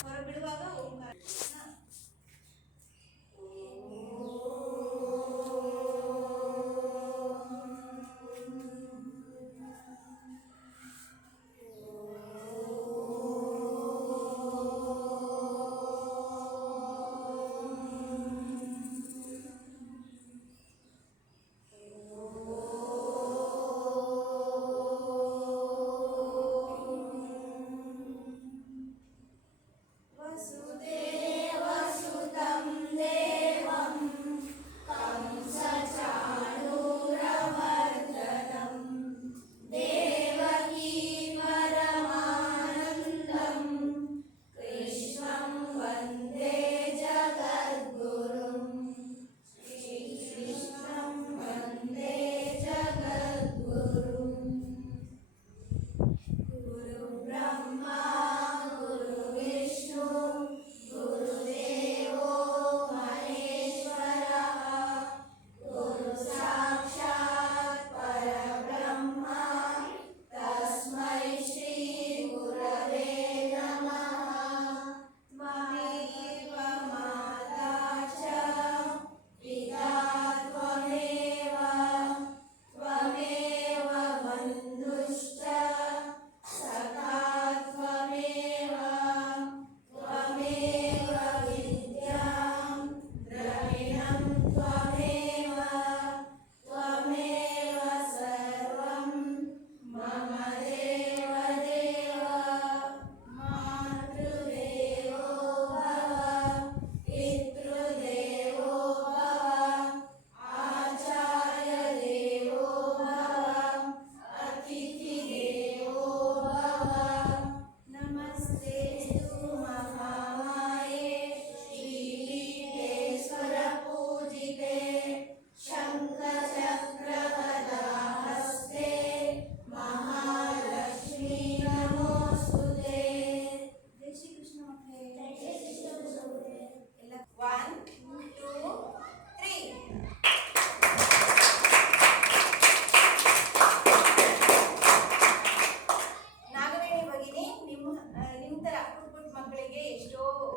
ಹೊರಬಿಡುವಾಗ ಓಂಕಾರ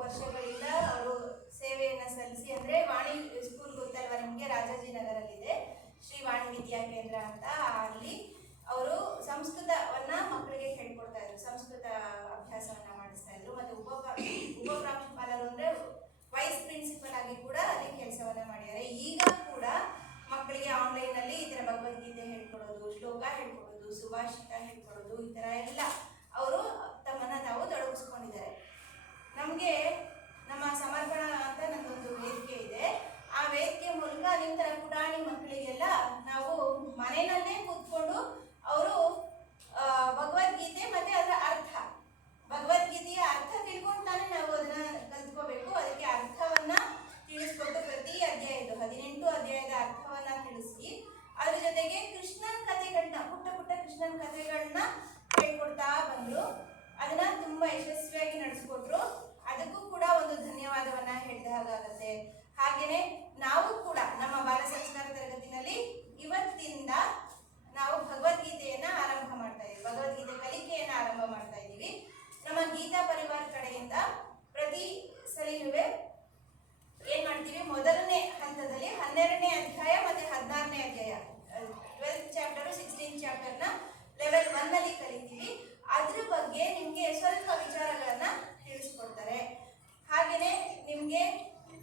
ವರ್ಷಗಳಿಂದ ಅವರು ಸೇವೆಯನ್ನ ಸಲ್ಲಿಸಿ, ಅಂದ್ರೆ ವಾಣಿ ಸ್ಕೂಲ್ ಗೊತ್ತಲ್ವಾ ನಿಮಗೆ, ರಾಜಾಜಿನಗರಲ್ಲಿದೆ ಶ್ರೀ ವಾಣಿ ವಿದ್ಯಾ ಕೇಂದ್ರ ಅಂತ. ಅಲ್ಲಿ ಅವರು ಸಂಸ್ಕೃತವನ್ನ ಮಕ್ಕಳಿಗೆ ಹೇಳ್ಕೊಡ್ತಾ ಇದ್ರು, ಸಂಸ್ಕೃತ ಅಭ್ಯಾಸವನ್ನ ಮಾಡಿಸ್ತಾ ಇದ್ರು. ಮತ್ತೆ ಉಪಪ್ರಾಂಶುಪಾಲರು ಅಂದ್ರೆ ವೈಸ್ ಪ್ರಿನ್ಸಿಪಲ್ ಆಗಿ ಕೂಡ ಅಲ್ಲಿ ಕೆಲಸವನ್ನ ಮಾಡಿದ್ದಾರೆ. ಈಗ ಕೂಡ ಮಕ್ಕಳಿಗೆ ಆನ್ಲೈನ್ ಅಲ್ಲಿ ಈ ತರ ಭಗವದ್ಗೀತೆ ಹೇಳ್ಕೊಡೋದು, ಶ್ಲೋಕ ಹೇಳ್ಕೊಡೋದು, ಸುಭಾಷಿತ ಹೇಳ್ಕೊಡೋದು, ಈ ತರ ಎಲ್ಲ ಅವರು ತಮ್ಮನ್ನ ತಾವು ತೊಡಗಿಸ್ಕೊಂಡಿದ್ದಾರೆ. ನಮಗೆ ನಮ್ಮ ಸಮರ್ಪಣಾ ಅಂತ ನನ್ನೊಂದು ವೇದಿಕೆ ಇದೆ. ಆ ವೇದಿಕೆ ಮೂಲಕ ನಿಮ್ಮ ತರ ಪುಟಾಣಿ ಮಕ್ಕಳಿಗೆಲ್ಲ ನಾವು ಮನೆಯಲ್ಲೇ ಕೂತ್ಕೊಂಡು ಅವರು ಭಗವದ್ಗೀತೆ ಮತ್ತೆ ಅದರ ಅರ್ಥ, ಭಗವದ್ಗೀತೆಯ ಅರ್ಥ ತಿಳ್ಕೊಂಡು ತಾನೇ ನಾವು ಅದನ್ನ ಕಲ್ತ್ಕೋಬೇಕು. ಅದಕ್ಕೆ ಅರ್ಥವನ್ನ ತಿಳಿಸ್ಕೊಟ್ಟು ಪ್ರತಿ ಅಧ್ಯಾಯದ 18 ಅಧ್ಯಾಯದ ಅರ್ಥವನ್ನ ತಿಳಿಸಿ, ಅದ್ರ ಜೊತೆಗೆ ಕೃಷ್ಣನ್ ಕಥೆಗಳನ್ನ, ಪುಟ್ಟ ಪುಟ್ಟ ಕೃಷ್ಣನ್ ಕಥೆಗಳನ್ನ ಹೇಳ್ಕೊಡ್ತಾ ಬಂದ್ರು. ಅದನ್ನ ತುಂಬಾ ಯಶಸ್ವಿಯಾಗಿ ನಡೆಸ್ಕೊಟ್ರು. ಅದಕ್ಕೂ ಕೂಡ ಒಂದು ಧನ್ಯವಾದವನ್ನ ಹೇಳಿದ ಹಾಗಾಗತ್ತೆ. ಹಾಗೇನೆ ನಾವು ಕೂಡ ನಮ್ಮ ಬಾಲ ಸಂಸ್ಕಾರ ತರಗತಿನಲ್ಲಿ ಇವತ್ತಿಂದ ನಾವು ಭಗವದ್ಗೀತೆಯನ್ನ ಆರಂಭ ಮಾಡ್ತಾ ಇದ್ದೀವಿ, ಭಗವದ್ಗೀತೆ ಕಲಿಕೆಯನ್ನ ಆರಂಭ ಮಾಡ್ತಾ ಇದ್ದೀವಿ. ನಮ್ಮ ಗೀತಾ ಪರಿವಾರ ಕಡೆಯಿಂದ ಪ್ರತಿ ಸಲಿನುವೆ ಏನ್ ಮಾಡ್ತೀವಿ, ಮೊದಲನೇ ಹಂತದಲ್ಲಿ 12ನೇ ಅಧ್ಯಾಯ ಮತ್ತೆ 16ನೇ ಅಧ್ಯಾಯ, 12th ಚಾಪ್ಟರ್ 16th ಚಾಪ್ಟರ್ನ ಲೆವೆಲ್ 1 ಅಲ್ಲಿ ಕಲಿತೀವಿ. ಅದ್ರ ಬಗ್ಗೆ ನಿಮ್ಗೆ ಸ್ವಲ್ಪ ವಿಚಾರಗಳನ್ನ ತಿಳಿಸ್ಕೊಡ್ತಾರೆ. ಹಾಗೇನೆ ನಿಮ್ಗೆ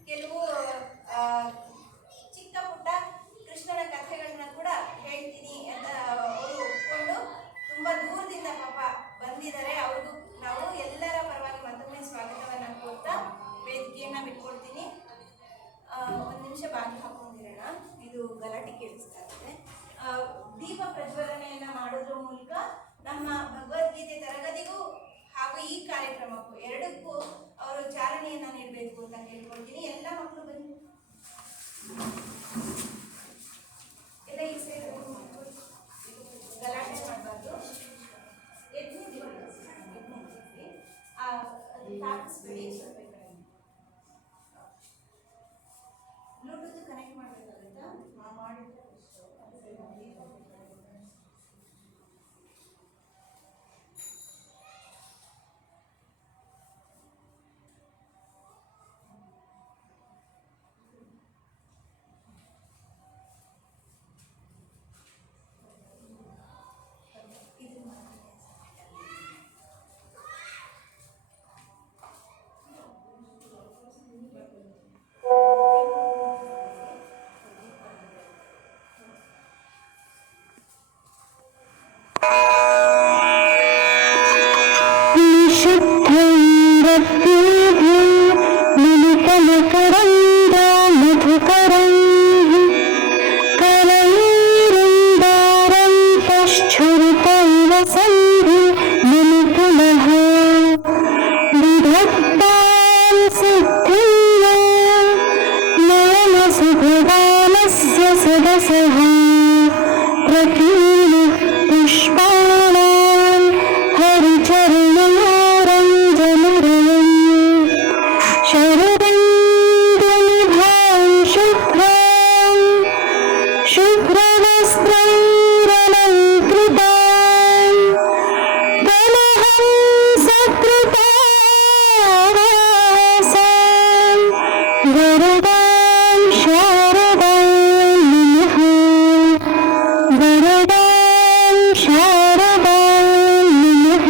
ಕೆಲವು ಚಿಕ್ಕ ಪುಟ್ಟ ಕೃಷ್ಣನ ಕಥೆಗಳನ್ನ ಕೂಡ ಹೇಳ್ತೀನಿ ಅಂತ ಅವರು ಒಪ್ಕೊಂಡು ತುಂಬಾ ದೂರದಿಂದ ಪಾಪ ಬಂದಿದ್ದಾರೆ. ಅವ್ರಿಗೂ ನಾವು ಎಲ್ಲರ ಪರವಾಗಿ ಮತ್ತೊಮ್ಮೆ ಸ್ವಾಗತವನ್ನ ಕೋರ್ತಾ ವೇದಿಕೆಯನ್ನ ಬಿಟ್ಕೊಡ್ತೀನಿ. ಒಂದ್ ನಿಮಿಷ ಬಾಗಿ ಹಾಕೊಂಡಿರೋಣ, ಇದು ಗಲಾಟೆ ಕೇಳಿಸ್ತಾ ಇದೆ. ದೀಪ ಪ್ರಜ್ವಲನೆಯನ್ನ ಮಾಡೋದ್ರ ಮೂಲಕ ನಮ್ಮ ಭಗವದ್ಗೀತೆ ತರಗತಿಗೂ ಹಾಗೂ ಈ ಕಾರ್ಯಕ್ರಮಕ್ಕೂ ಎರಡಕ್ಕೂ ಅವರು ಚಾಲನೆಯನ್ನ ನೀಡಬೇಕು ಅಂತ ಕೇಳ್ಕೊಳ್ತೀನಿ. ಎಲ್ಲ ಮಕ್ಕಳು ಬನ್ನಿ, ಎಲ್ಲ ಈ ಸೈಡ್ ಗಲಾಟೆ ಮಾಡಬಾರ್ದು. ತಾಕಿಸ್ಬೇಡಿ, ಸ್ವಲ್ಪ ಬ್ಲೂಟೂತ್ ಕನೆಕ್ಟ್ ಮಾಡಬೇಕಾಗುತ್ತಾ ಮಾಡಿದ್ರೆ केशः प्रकीर्णः पुष्पाणां हरिचरणयोरञ्जनरयम् शरदिन्दुनिभां शुभ्रां शुभ्रवस्त्रैरलङ्कृतां कलहंसकृतावासां वरदां शारदां नमः वरदां शारदां नमः.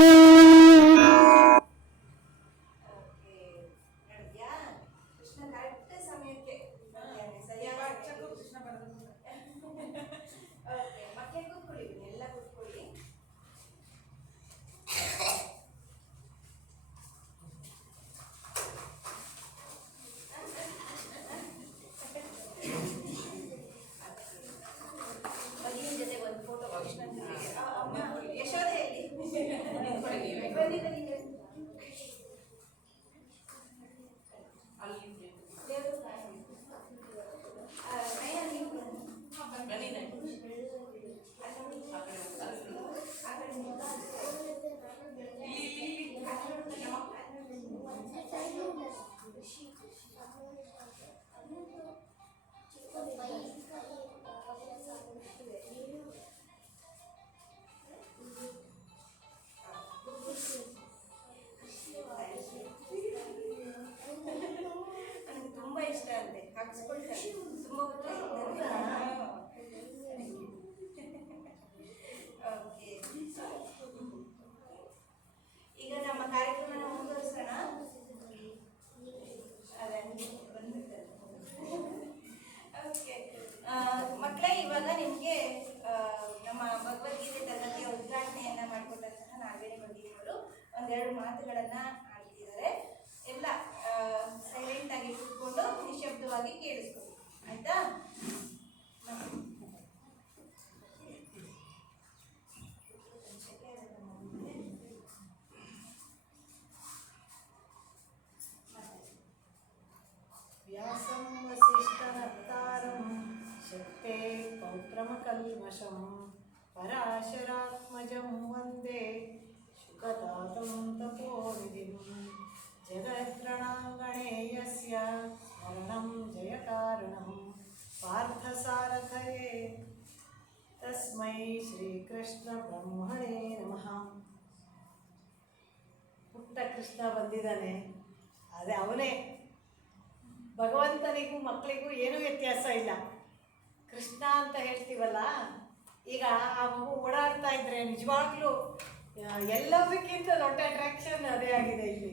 ಓಕೆ ನೋಡಿದ್ಯಾ ಕೃಷ್ಣ ಕರೆಕ್ಟ್ ಸಮಯಕ್ಕೆ ಬರ್ತಾನೆ, ಸರಿಯಾದ ಕೃಷ್ಣ ಬರೋದು ಓಕೆ ಮತ್ತೆ ಕೂತ್ಕೊಳ್ಳಿ, ಎಲ್ಲ ಕೂತ್ಕೊಳ್ಳಿ. ಮಗುವಿನ ಜೊತೆ ಒಂದು ಫೋಟೋ ಕೃಷ್ಣನ ಜೊತೆಗೆ. ಅಮ್ಮ ಯಶೋಧ ಎಲ್ಲಿ? ಬನ್ನಿ ಬನ್ನಿ ಅಲ್ಲಿ ದೇವರು ಕೈಯ ನೀವು ಬನ್ನಿ ನನಗೆ ತುಂಬಾ ಇಷ್ಟ ಅಂತೆ, ಹಾಕಿಸ್ಕೊಳ್ತಾರೆ ತುಂಬಾ ಓಕೆ. ಈಗ ನಮ್ಮ ಕಾರ್ಯಕ್ರಮನ ಮುಂದುವರಿಸೋಣ. ಓಕೆ ಮಕ್ಕಳೇ, ಇವಾಗ ನಿಮಗೆ ನಮ್ಮ ಭಗವದ್ಗೀತೆ ತರಗತಿಯ ಉದ್ಘಾಟನೆಯನ್ನ ಮಾಡಿಕೊಟ್ಟಂತಹ ನಾಗವೇಣಿ ಭಗಿನಿಯವರು ಒಂದೆರಡು ಮಾತುಗಳನ್ನ ಆಡ್ತಿದ್ದಾರೆ. ಎಲ್ಲ ಸೈಲೆಂಟ್ ಆಗಿ ಕೂತ್ಕೊಂಡು ನಿಶಬ್ದವಾಗಿ ಕೇಳಿಸ್ಕೊಳ್ಳಿ, ಆಯ್ತಾ? व्यासं वसिष्ठनप्तारं शक्ते पौत्रमकल्मषं पराशरात्मजं वन्दे शुकतातं तपोनिधिं जगद्रणाङ्गणे यस्य स्मरणं जयकारणं पार्थसारथये तस्मै श्रीकृष्णब्रह्मणे नमः. ಪುಟ್ಟ ಕೃಷ್ಣ ಬಂದಿದ್ದಾನೆ, ಅದೇ ಅವನೇ. ಭಗವಂತನಿಗೂ ಮಕ್ಕಳಿಗೂ ಏನೂ ವ್ಯತ್ಯಾಸ ಇಲ್ಲ. ಕೃಷ್ಣ ಅಂತ ಹೇಳ್ತೀವಲ್ಲ, ಈಗ ಆ ಮಗು ಓಡಾಡ್ತಾ ಇದ್ರೆ ನಿಜವಾಗ್ಲೂ ಎಲ್ಲದಕ್ಕಿಂತ ದೊಡ್ಡ ಅಟ್ರಾಕ್ಷನ್ ಅದೇ ಆಗಿದೆ ಇಲ್ಲಿ.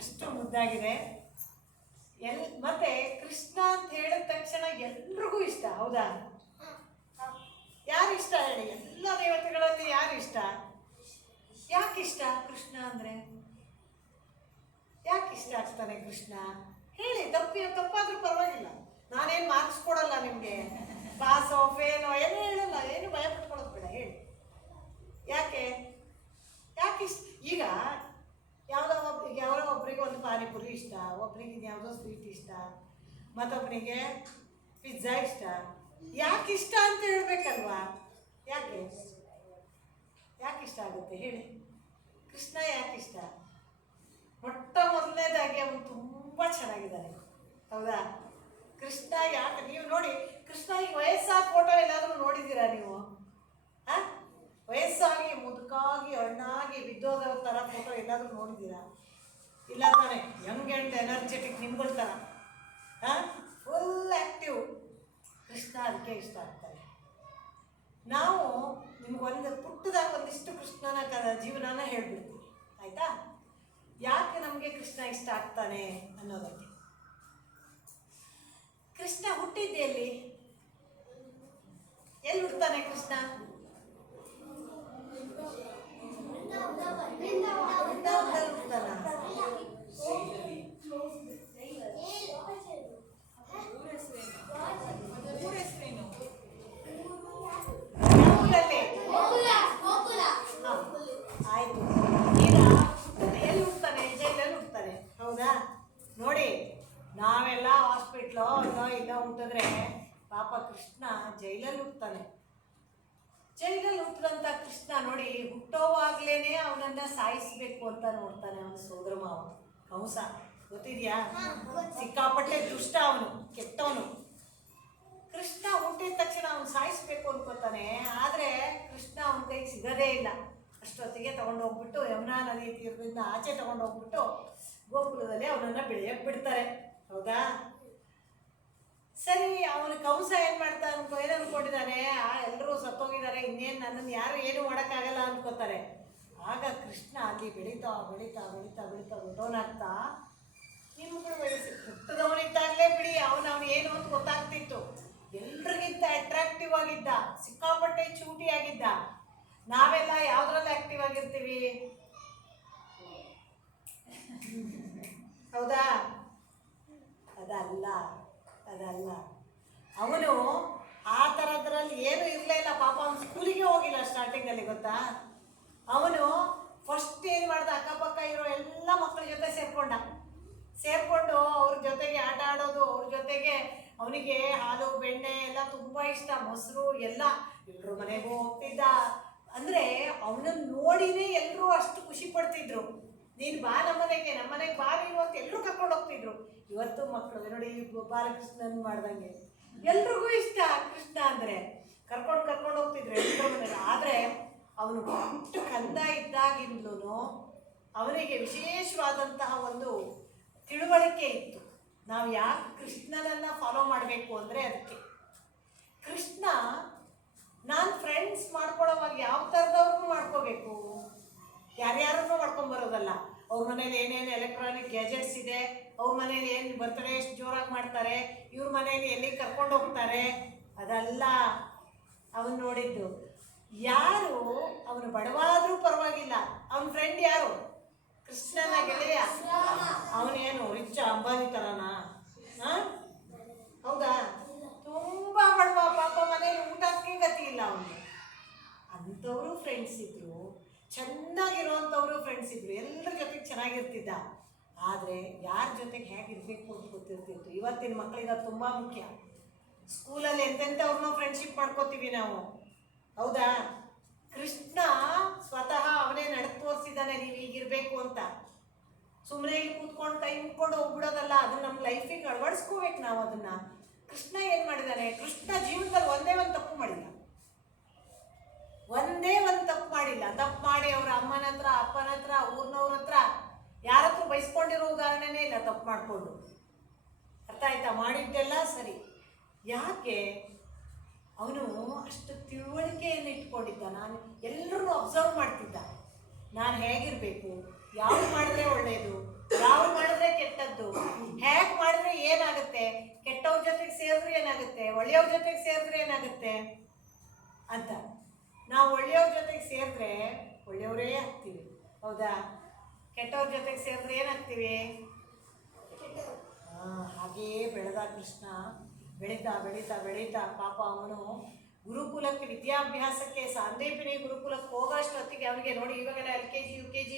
ಅಷ್ಟು ಮುದ್ದಾಗಿದೆ. ಮತ್ತೆ ಕೃಷ್ಣ ಅಂತ ಹೇಳಿದ ತಕ್ಷಣ ಎಲ್ರಿಗೂ ಇಷ್ಟ, ಹೌದಾ? ಯಾರು ಇಷ್ಟ ಹೇಳಿ? ಎಲ್ಲ ದೇವತೆಗಳಲ್ಲಿ ಯಾರು ಇಷ್ಟ? ಯಾಕೆ ಇಷ್ಟ ಕೃಷ್ಣ ಅಂದರೆ? ಯಾಕೆ ಇಷ್ಟ ಆಗ್ತಾನೆ ಕೃಷ್ಣ ಹೇಳಿ? ತಪ್ಪಾದ್ರೂ ಪರವಾಗಿಲ್ಲ, ನಾನೇನು ಮಾರ್ಕ್ಸ್ ಕೊಡಲ್ಲ ನಿಮಗೆ, ಪಾಸೋ ಫೇನೋ ಏನೂ ಹೇಳಲ್ಲ, ಏನು ಭಯ ಪಟ್ಕೊಳ್ಳೋದು ಬೇಡ, ಹೇಳಿ ಯಾಕೆ ಇಷ್ಟ? ಈಗ ಯಾರೋ ಒಬ್ರಿಗೆ ಒಂದು ಪಾನಿಪುರಿ ಇಷ್ಟ, ಒಬ್ರಿಗೆ ಯಾವುದೋ ಸ್ವೀಟ್ ಇಷ್ಟ, ಮತ್ತೊಬ್ಬನಿಗೆ ಪಿಜ್ಜಾ ಇಷ್ಟ. ಯಾಕೆ ಇಷ್ಟ ಅಂತ ಹೇಳ್ಬೇಕಲ್ವಾ? ಯಾಕೆ ಇಷ್ಟ ಆಗುತ್ತೆ ಹೇಳಿ? ಕೃಷ್ಣ ಯಾಕೆ ಇಷ್ಟ? ಮೊಟ್ಟ ಮೊದಲನೇದಾಗಿ ಅವನು ತುಂಬ ಚೆನ್ನಾಗಿದ್ದಾನೆ, ಹೌದಾ? ಕೃಷ್ಣ ಯಾಕೆ, ನೀವು ನೋಡಿ ಕೃಷ್ಣ ಈಗ ವಯಸ್ಸಾದ ಫೋಟೋ ಎಲ್ಲಾದರೂ ನೋಡಿದ್ದೀರಾ ನೀವು? ವಯಸ್ಸಾಗಿ ಮುದುಕಾಗಿ ಹಣ್ಣಾಗಿ ಬಿದ್ದೋದವ್ರ ಥರ ಫೋಟೋ ಎಲ್ಲಾದರೂ ನೋಡಿದ್ದೀರಾ? ಇಲ್ಲ ತಾನೆ? ಯಂಗ್ ಆ್ಯಂಡ್ ಎನರ್ಜೆಟಿಕ್ ನಿಮ್ಗಳ ಥರ ಫುಲ್ ಆ್ಯಕ್ಟಿವ್. ಕೃಷ್ಣ ಅದಕ್ಕೆ ಇಷ್ಟ ಆಗ್ತಾರೆ. ನಾವು ನಿಮ್ಗೊಂದು ಪುಟ್ಟದಾಗ ಒಂದಿಷ್ಟು ಕೃಷ್ಣನ ಜೀವನನ ಹೇಳ್ಬಿಡ್ತೀವಿ, ಆಯಿತಾ? ಯಾಕೆ ನಮಗೆ ಕೃಷ್ಣ ಇಷ್ಟ ಆಗ್ತಾನೆ ಅನ್ನೋದಕ್ಕೆ. ಕೃಷ್ಣ ಹುಟ್ಟಿದ್ದೆ ಎಲ್ಲಿ ಹುಡ್ತಾನೆ ಕೃಷ್ಣ? ವೃಂದಾವನದಲ್ಲಿ ಹುಡ್ತಾನ? ಆಯ್ತು. ಈಗ ಎಲ್ಲಿ ಹುಡ್ತಾನೆ? ಜೈಲಲ್ಲಿ ಹುಡ್ತಾನೆ, ಹೌದಾ? ನೋಡಿ, ನಾವೆಲ್ಲ ಹಾಸ್ಪಿಟ್ಲೋ ಇಲ್ಲ ಹುಟ್ಟಿದ್ರೆ ಪಾಪ ಕೃಷ್ಣ ಜೈಲಲ್ಲಿ ಹುಟ್ತಾನೆ. ಜೈಲಲ್ಲಿ ಹುಟ್ಟಿದಂಥ ಕೃಷ್ಣ ನೋಡಿ ಹುಟ್ಟೋವಾಗ್ಲೇನೆ ಅವನನ್ನ ಸಾಯಿಸ್ಬೇಕು ಅಂತ ನೋಡ್ತಾನೆ ಅವನ ಸೋದರ ಮಾವ ಕಂಸ. ಗೊತ್ತಿದ್ಯಾ? ಸಿಕ್ಕಾಪಟ್ಟೆ ದುಷ್ಟ ಅವನು, ಕೆಟ್ಟವನು. ಕೃಷ್ಣ ಹುಟ್ಟಿದ ತಕ್ಷಣ ಅವನು ಸಾಯಿಸ್ಬೇಕು ಅನ್ಕೋತಾನೆ. ಆದರೆ ಕೃಷ್ಣ ಅವನ ಕೈಗೆ ಸಿಗೋದೇ ಇಲ್ಲ. ಅಷ್ಟೊತ್ತಿಗೆ ತಗೊಂಡೋಗ್ಬಿಟ್ಟು ಯಮುನಾ ನದಿ ತೀರದಿಂದ ಆಚೆ ತಗೊಂಡೋಗ್ಬಿಟ್ಟು ಗೋಕುಲದಲ್ಲಿ ಅವನನ್ನು ಬೆಳೆಯಕ್ಕೆ ಬಿಡ್ತಾರೆ. ಹೌದಾ? ಸರಿ, ಅವನು ಕಂಸ ಏನು ಮಾಡ್ತಾನೆ ಏನು ಅನ್ಕೊಂಡಿದ್ದಾನೆ, ಎಲ್ಲರೂ ಸತ್ತೋಗಿದ್ದಾರೆ, ಇನ್ನೇನು ನನ್ನನ್ನು ಯಾರು ಏನು ಮಾಡೋಕ್ಕಾಗಲ್ಲ ಅನ್ಕೋತಾರೆ. ಆಗ ಕೃಷ್ಣ ಅಲ್ಲಿ ಬೆಳೀತಾ ಬೆಳೀತಾ ಬೆಳೀತಾ ಬೆಳೀತಾ ದೊಡ್ಡವನಾಗ್ತಾ ನಿಮ್ಗಳು ಬೆಳೆಸಿ ಹುಟ್ಟದವನಿದ್ದಾಗಲೇ ಬಿಡಿ ಅವನು ಏನು ಅಂತ ಗೊತ್ತಾಗ್ತಿತ್ತು. ಎಲ್ರಿಗಿಂತ ಅಟ್ರಾಕ್ಟಿವ್ ಆಗಿದ್ದ, ಸಿಕ್ಕಾಪಟ್ಟೆ ಚೂಟಿ ಆಗಿದ್ದ. ನಾವೆಲ್ಲ ಯಾವುದ್ರಲ್ಲಿ ಆಕ್ಟಿವ್ ಆಗಿರ್ತೀವಿ? ಹೌದಾ? ಅದಲ್ಲ. ಅವನು ಆ ಥರದ್ರಲ್ಲಿ ಏನೂ ಇರಲೇ ಇಲ್ಲ. ಪಾಪ ಅವನು ಸ್ಕೂಲಿಗೆ ಹೋಗಿಲ್ಲ ಸ್ಟಾರ್ಟಿಂಗಲ್ಲಿ, ಗೊತ್ತಾ? ಅವನು ಫಸ್ಟ್ ಏನು ಮಾಡ್ದ, ಅಕ್ಕಪಕ್ಕ ಇರೋ ಎಲ್ಲ ಮಕ್ಕಳ ಜೊತೆ ಸೇರ್ಕೊಂಡು ಅವ್ರ ಜೊತೆಗೆ ಆಟ ಆಡೋದು, ಅವ್ರ ಜೊತೆಗೆ ಅವನಿಗೆ ಹಾಲು ಬೆಣ್ಣೆ ಎಲ್ಲ ತುಂಬ ಇಷ್ಟ, ಮೊಸರು ಎಲ್ಲ. ಎಲ್ಲರೂ ಮನೆಗೂ ಹೋಗ್ತಿದ್ದ. ಅಂದರೆ ಅವನನ್ನು ನೋಡಿನೇ ಎಲ್ಲರೂ ಅಷ್ಟು ಖುಷಿ ಪಡ್ತಿದ್ರು. ನೀನು ಬಾ ನಮ್ಮನೆಗೆ ಬಾ ನೀನು ಅಂತ ಎಲ್ಲರೂ ಕರ್ಕೊಂಡು ಹೋಗ್ತಿದ್ರು. ಇವತ್ತು ಮಕ್ಕಳು ನೋಡಿ ಬಾಲಕೃಷ್ಣನ್ ಮಾಡ್ದಂಗೆ ಎಲ್ರಿಗೂ ಇಷ್ಟ ಕೃಷ್ಣ ಅಂದರೆ. ಕರ್ಕೊಂಡು ಹೋಗ್ತಿದ್ರು ಎಲ್ಲರ ಮನೆಗೆ. ಆದರೆ ಅವನು ಪುಟ್ಟ ಕಂದ ಇದ್ದಾಗಿಂದಲೂ ಅವನಿಗೆ ವಿಶೇಷವಾದಂತಹ ಒಂದು ತಿಳುವಳಿಕೆ ಇತ್ತು. ನಾವು ಯಾಕೆ ಕೃಷ್ಣನನ್ನು ಫಾಲೋ ಮಾಡಬೇಕು ಅಂದರೆ ಅದಕ್ಕೆ. ಕೃಷ್ಣ ನಾನು ಫ್ರೆಂಡ್ಸ್ ಮಾಡ್ಕೊಳ್ಳೋವಾಗ ಯಾವ ಥರದವ್ರನ್ನೂ ಮಾಡ್ಕೋಬೇಕು, ಯಾರ್ಯಾರನ್ನೂ ಮಾಡ್ಕೊಂಬರೋದಲ್ಲ. ಅವ್ರ ಮನೇಲಿ ಏನೇನು ಎಲೆಕ್ಟ್ರಾನಿಕ್ ಗ್ಯಾಜೆಟ್ಸ್ ಇದೆ, ಅವ್ರ ಮನೇಲಿ ಏನು ಬರ್ತಡೇ ಎಷ್ಟು ಜೋರಾಗಿ ಮಾಡ್ತಾರೆ, ಇವ್ರ ಮನೇಲಿ ಎಲ್ಲಿಗೆ ಕರ್ಕೊಂಡು ಹೋಗ್ತಾರೆ, ಅದಲ್ಲ ಅವನು ನೋಡಿದ್ದು. ಯಾರು ಅವನು ಬಡವಾದರೂ ಪರವಾಗಿಲ್ಲ, ಅವನ ಫ್ರೆಂಡ್ ಯಾರು? ಕೃಷ್ಣನ ಗೆಳೆಯ. ಅವನೇನು ರಿಚ್ ಅಂಬಾನಿ ಥರನಾ? ಹೌದಾ? ತುಂಬ ಬಡವ, ಪಾಪ ಮನೇಲಿ ಊಟಕ್ಕೆ ಗತಿ ಇಲ್ಲ ಅವನಿಗೆ. ಅಂಥವರು ಫ್ರೆಂಡ್ಸ್ ಇದ್ರು, ಚೆನ್ನಾಗಿರುವಂಥವರು ಫ್ರೆಂಡ್ಸ್ ಇದ್ರು, ಎಲ್ಲರ ಜೊತೆಗೆ ಚೆನ್ನಾಗಿರ್ತಿದ್ದ. ಆದರೆ ಯಾರ ಜೊತೆಗೆ ಹೇಗಿರಬೇಕು ಅಂತ ಗೊತ್ತಿರ್ತಿತ್ತು. ಇವತ್ತಿನ ಮಕ್ಕಳಿಗೆ ಅದು ತುಂಬ ಮುಖ್ಯ. ಸ್ಕೂಲಲ್ಲಿ ಎಂತೆಂಥವ್ರನ್ನೋ ಫ್ರೆಂಡ್ಶಿಪ್ ಮಾಡ್ಕೋತೀವಿ ನಾವು. ಹೌದಾ? ಕೃಷ್ಣ ಸ್ವತಃ ಅವನೇ ನಡೆದು ತೋರಿಸಿದ್ದಾನೆ ನೀವು ಹೀಗಿರಬೇಕು ಅಂತ. ಸುಮ್ಮನೆ ಇಲ್ಲಿ ಕೂತ್ಕೊಂಡು ಕೈ ಮುಟ್ಕೊಂಡು ಹೋಗ್ಬಿಡೋದಲ್ಲ, ಅದನ್ನ ನಮ್ಮ ಲೈಫಿಗೆ ಅಳವಡಿಸ್ಕೋಬೇಕು ನಾವು ಅದನ್ನು. ಕೃಷ್ಣ ಏನು ಮಾಡಿದ್ದಾನೆ? ಕೃಷ್ಣ ಜೀವನದಲ್ಲಿ ಒಂದೇ ಒಂದು ತಪ್ಪು ಮಾಡಿಲ್ಲ. ತಪ್ಪು ಮಾಡಿ ಅವರ ಅಮ್ಮನ ಹತ್ರ, ಅಪ್ಪನ ಹತ್ರ, ಊರಿನವ್ರ ಹತ್ರ ಯಾರ ಹತ್ರ ಬಯಸ್ಕೊಂಡಿರೋ ಉದಾಹರಣೆನೇ ಇಲ್ಲ. ತಪ್ಪು ಮಾಡಿಕೊಂಡು, ಅರ್ಥ ಆಯ್ತಾ? ಮಾಡಿದ್ದೆಲ್ಲ ಸರಿ. ಯಾಕೆ? ಅವನು ಅಷ್ಟು ತಿಳುವಳಿಕೆಯನ್ನು ಇಟ್ಕೊಂಡಿದ್ದ. ನಾನು ಎಲ್ಲರೂ ಅಬ್ಸರ್ವ್ ಮಾಡ್ತಿದ್ದ. ನಾನು ಹೇಗಿರಬೇಕು, ಯಾವ್ದು ಮಾಡಿದ್ರೆ ಒಳ್ಳೆಯದು, ಯಾವ್ದು ಮಾಡಿದ್ರೆ ಕೆಟ್ಟದ್ದು, ಹೇಗೆ ಮಾಡಿದ್ರೆ ಏನಾಗುತ್ತೆ, ಕೆಟ್ಟವ್ರ ಜೊತೆಗೆ ಸೇರಿದ್ರೆ ಏನಾಗುತ್ತೆ, ಒಳ್ಳೆಯವ್ರ ಜೊತೆಗೆ ಸೇರಿದ್ರೆ ಏನಾಗುತ್ತೆ ಅಂತ. ನಾವು ಒಳ್ಳೆಯವ್ರ ಜೊತೆಗೆ ಸೇರಿದ್ರೆ ಒಳ್ಳೆಯವರೇ ಆಗ್ತೀವಿ. ಹೌದಾ? ಕೆಟ್ಟವ್ರ ಜೊತೆಗೆ ಸೇರಿದ್ರೆ ಏನಾಗ್ತೀವಿ? ಹಾಗೆಯೇ ಬೆಳೆದ ಕೃಷ್ಣ. ಬೆಳೀತಾ ಪಾಪ ಅವನು ಗುರುಕುಲಕ್ಕೆ, ವಿದ್ಯಾಭ್ಯಾಸಕ್ಕೆ, ಸಾಂದೀಪಿನಿ ಗುರುಕುಲಕ್ಕೆ ಹೋಗೋಷ್ಟೊತ್ತಿಗೆ ಅವನಿಗೆ ನೋಡಿ ಇವಾಗೆಲ್ಲ LKG UKG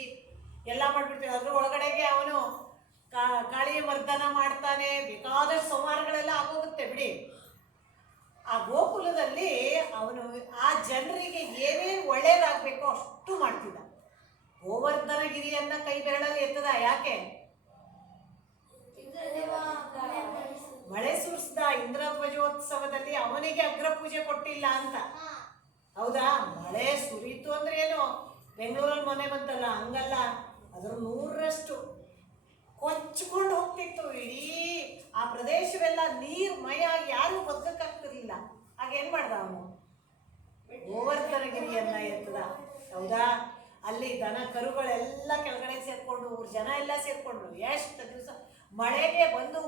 ಎಲ್ಲ ಮಾಡಿಬಿಡ್ತೀವಿ. ಅದ್ರ ಒಳಗಡೆಗೆ ಅವನು ಕಾಳಿಯ ಮರ್ದನ ಮಾಡ್ತಾನೆ, ಬೇಕಾದಷ್ಟು ಸಂಹಾರಗಳೆಲ್ಲ ಆಗೋಗುತ್ತೆ ಬಿಡಿ. ಆ ಗೋಕುಲದಲ್ಲಿ ಅವನು ಆ ಜನರಿಗೆ ಏನೇನು ಒಳ್ಳೇದಾಗಬೇಕೋ ಅಷ್ಟು ಮಾಡ್ತಿದ್ದ. ಗೋವರ್ಧನಗಿರಿಯನ್ನ ಕೈ ಬೆರಳಲ್ಲಿ ಎತ್ತದ. ಯಾಕೆ? ಮಳೆ ಸುರಿಸಿದ ಇಂದ್ರಧ್ವಜೋತ್ಸವದಲ್ಲಿ ಅವನಿಗೆ ಅಗ್ರಪೂಜೆ ಕೊಟ್ಟಿಲ್ಲ ಅಂತ. ಹೌದಾ? ಮಳೆ ಸುರಿತು ಅಂದ್ರೆ ಏನು, ಬೆಂಗಳೂರಲ್ಲಿ ಮನೆ ಬಂತಲ್ಲ ಹಂಗಲ್ಲ, ಅದ್ರ 100ರಷ್ಟು ಕೊಚ್ಚಿಕೊಂಡು ಹೋಗ್ತಿತ್ತು. ಇಡೀ ಆ ಪ್ರದೇಶವೆಲ್ಲ ನೀರ್ಮಯ, ಯಾರೂ ಬದುಕಕ್ಕಾಗ್ತಿರ್ಲಿಲ್ಲ. ಹಾಗೇನು ಮಾಡ್ದ ಅವನು? ಗೋವರ್ಧನಗಿರಿಯನ್ನ ಎತ್ತದ. ಹೌದಾ? ಅಲ್ಲಿ ದನ ಕರುಗಳೆಲ್ಲ ಕೆಳಗಡೆ ಸೇರ್ಕೊಂಡು, ಊರ ಜನ ಎಲ್ಲ ಸೇರ್ಕೊಂಡ್ರು. ಎಷ್ಟು ದಿವಸ ಮಳೆಗೆ ಬಂದು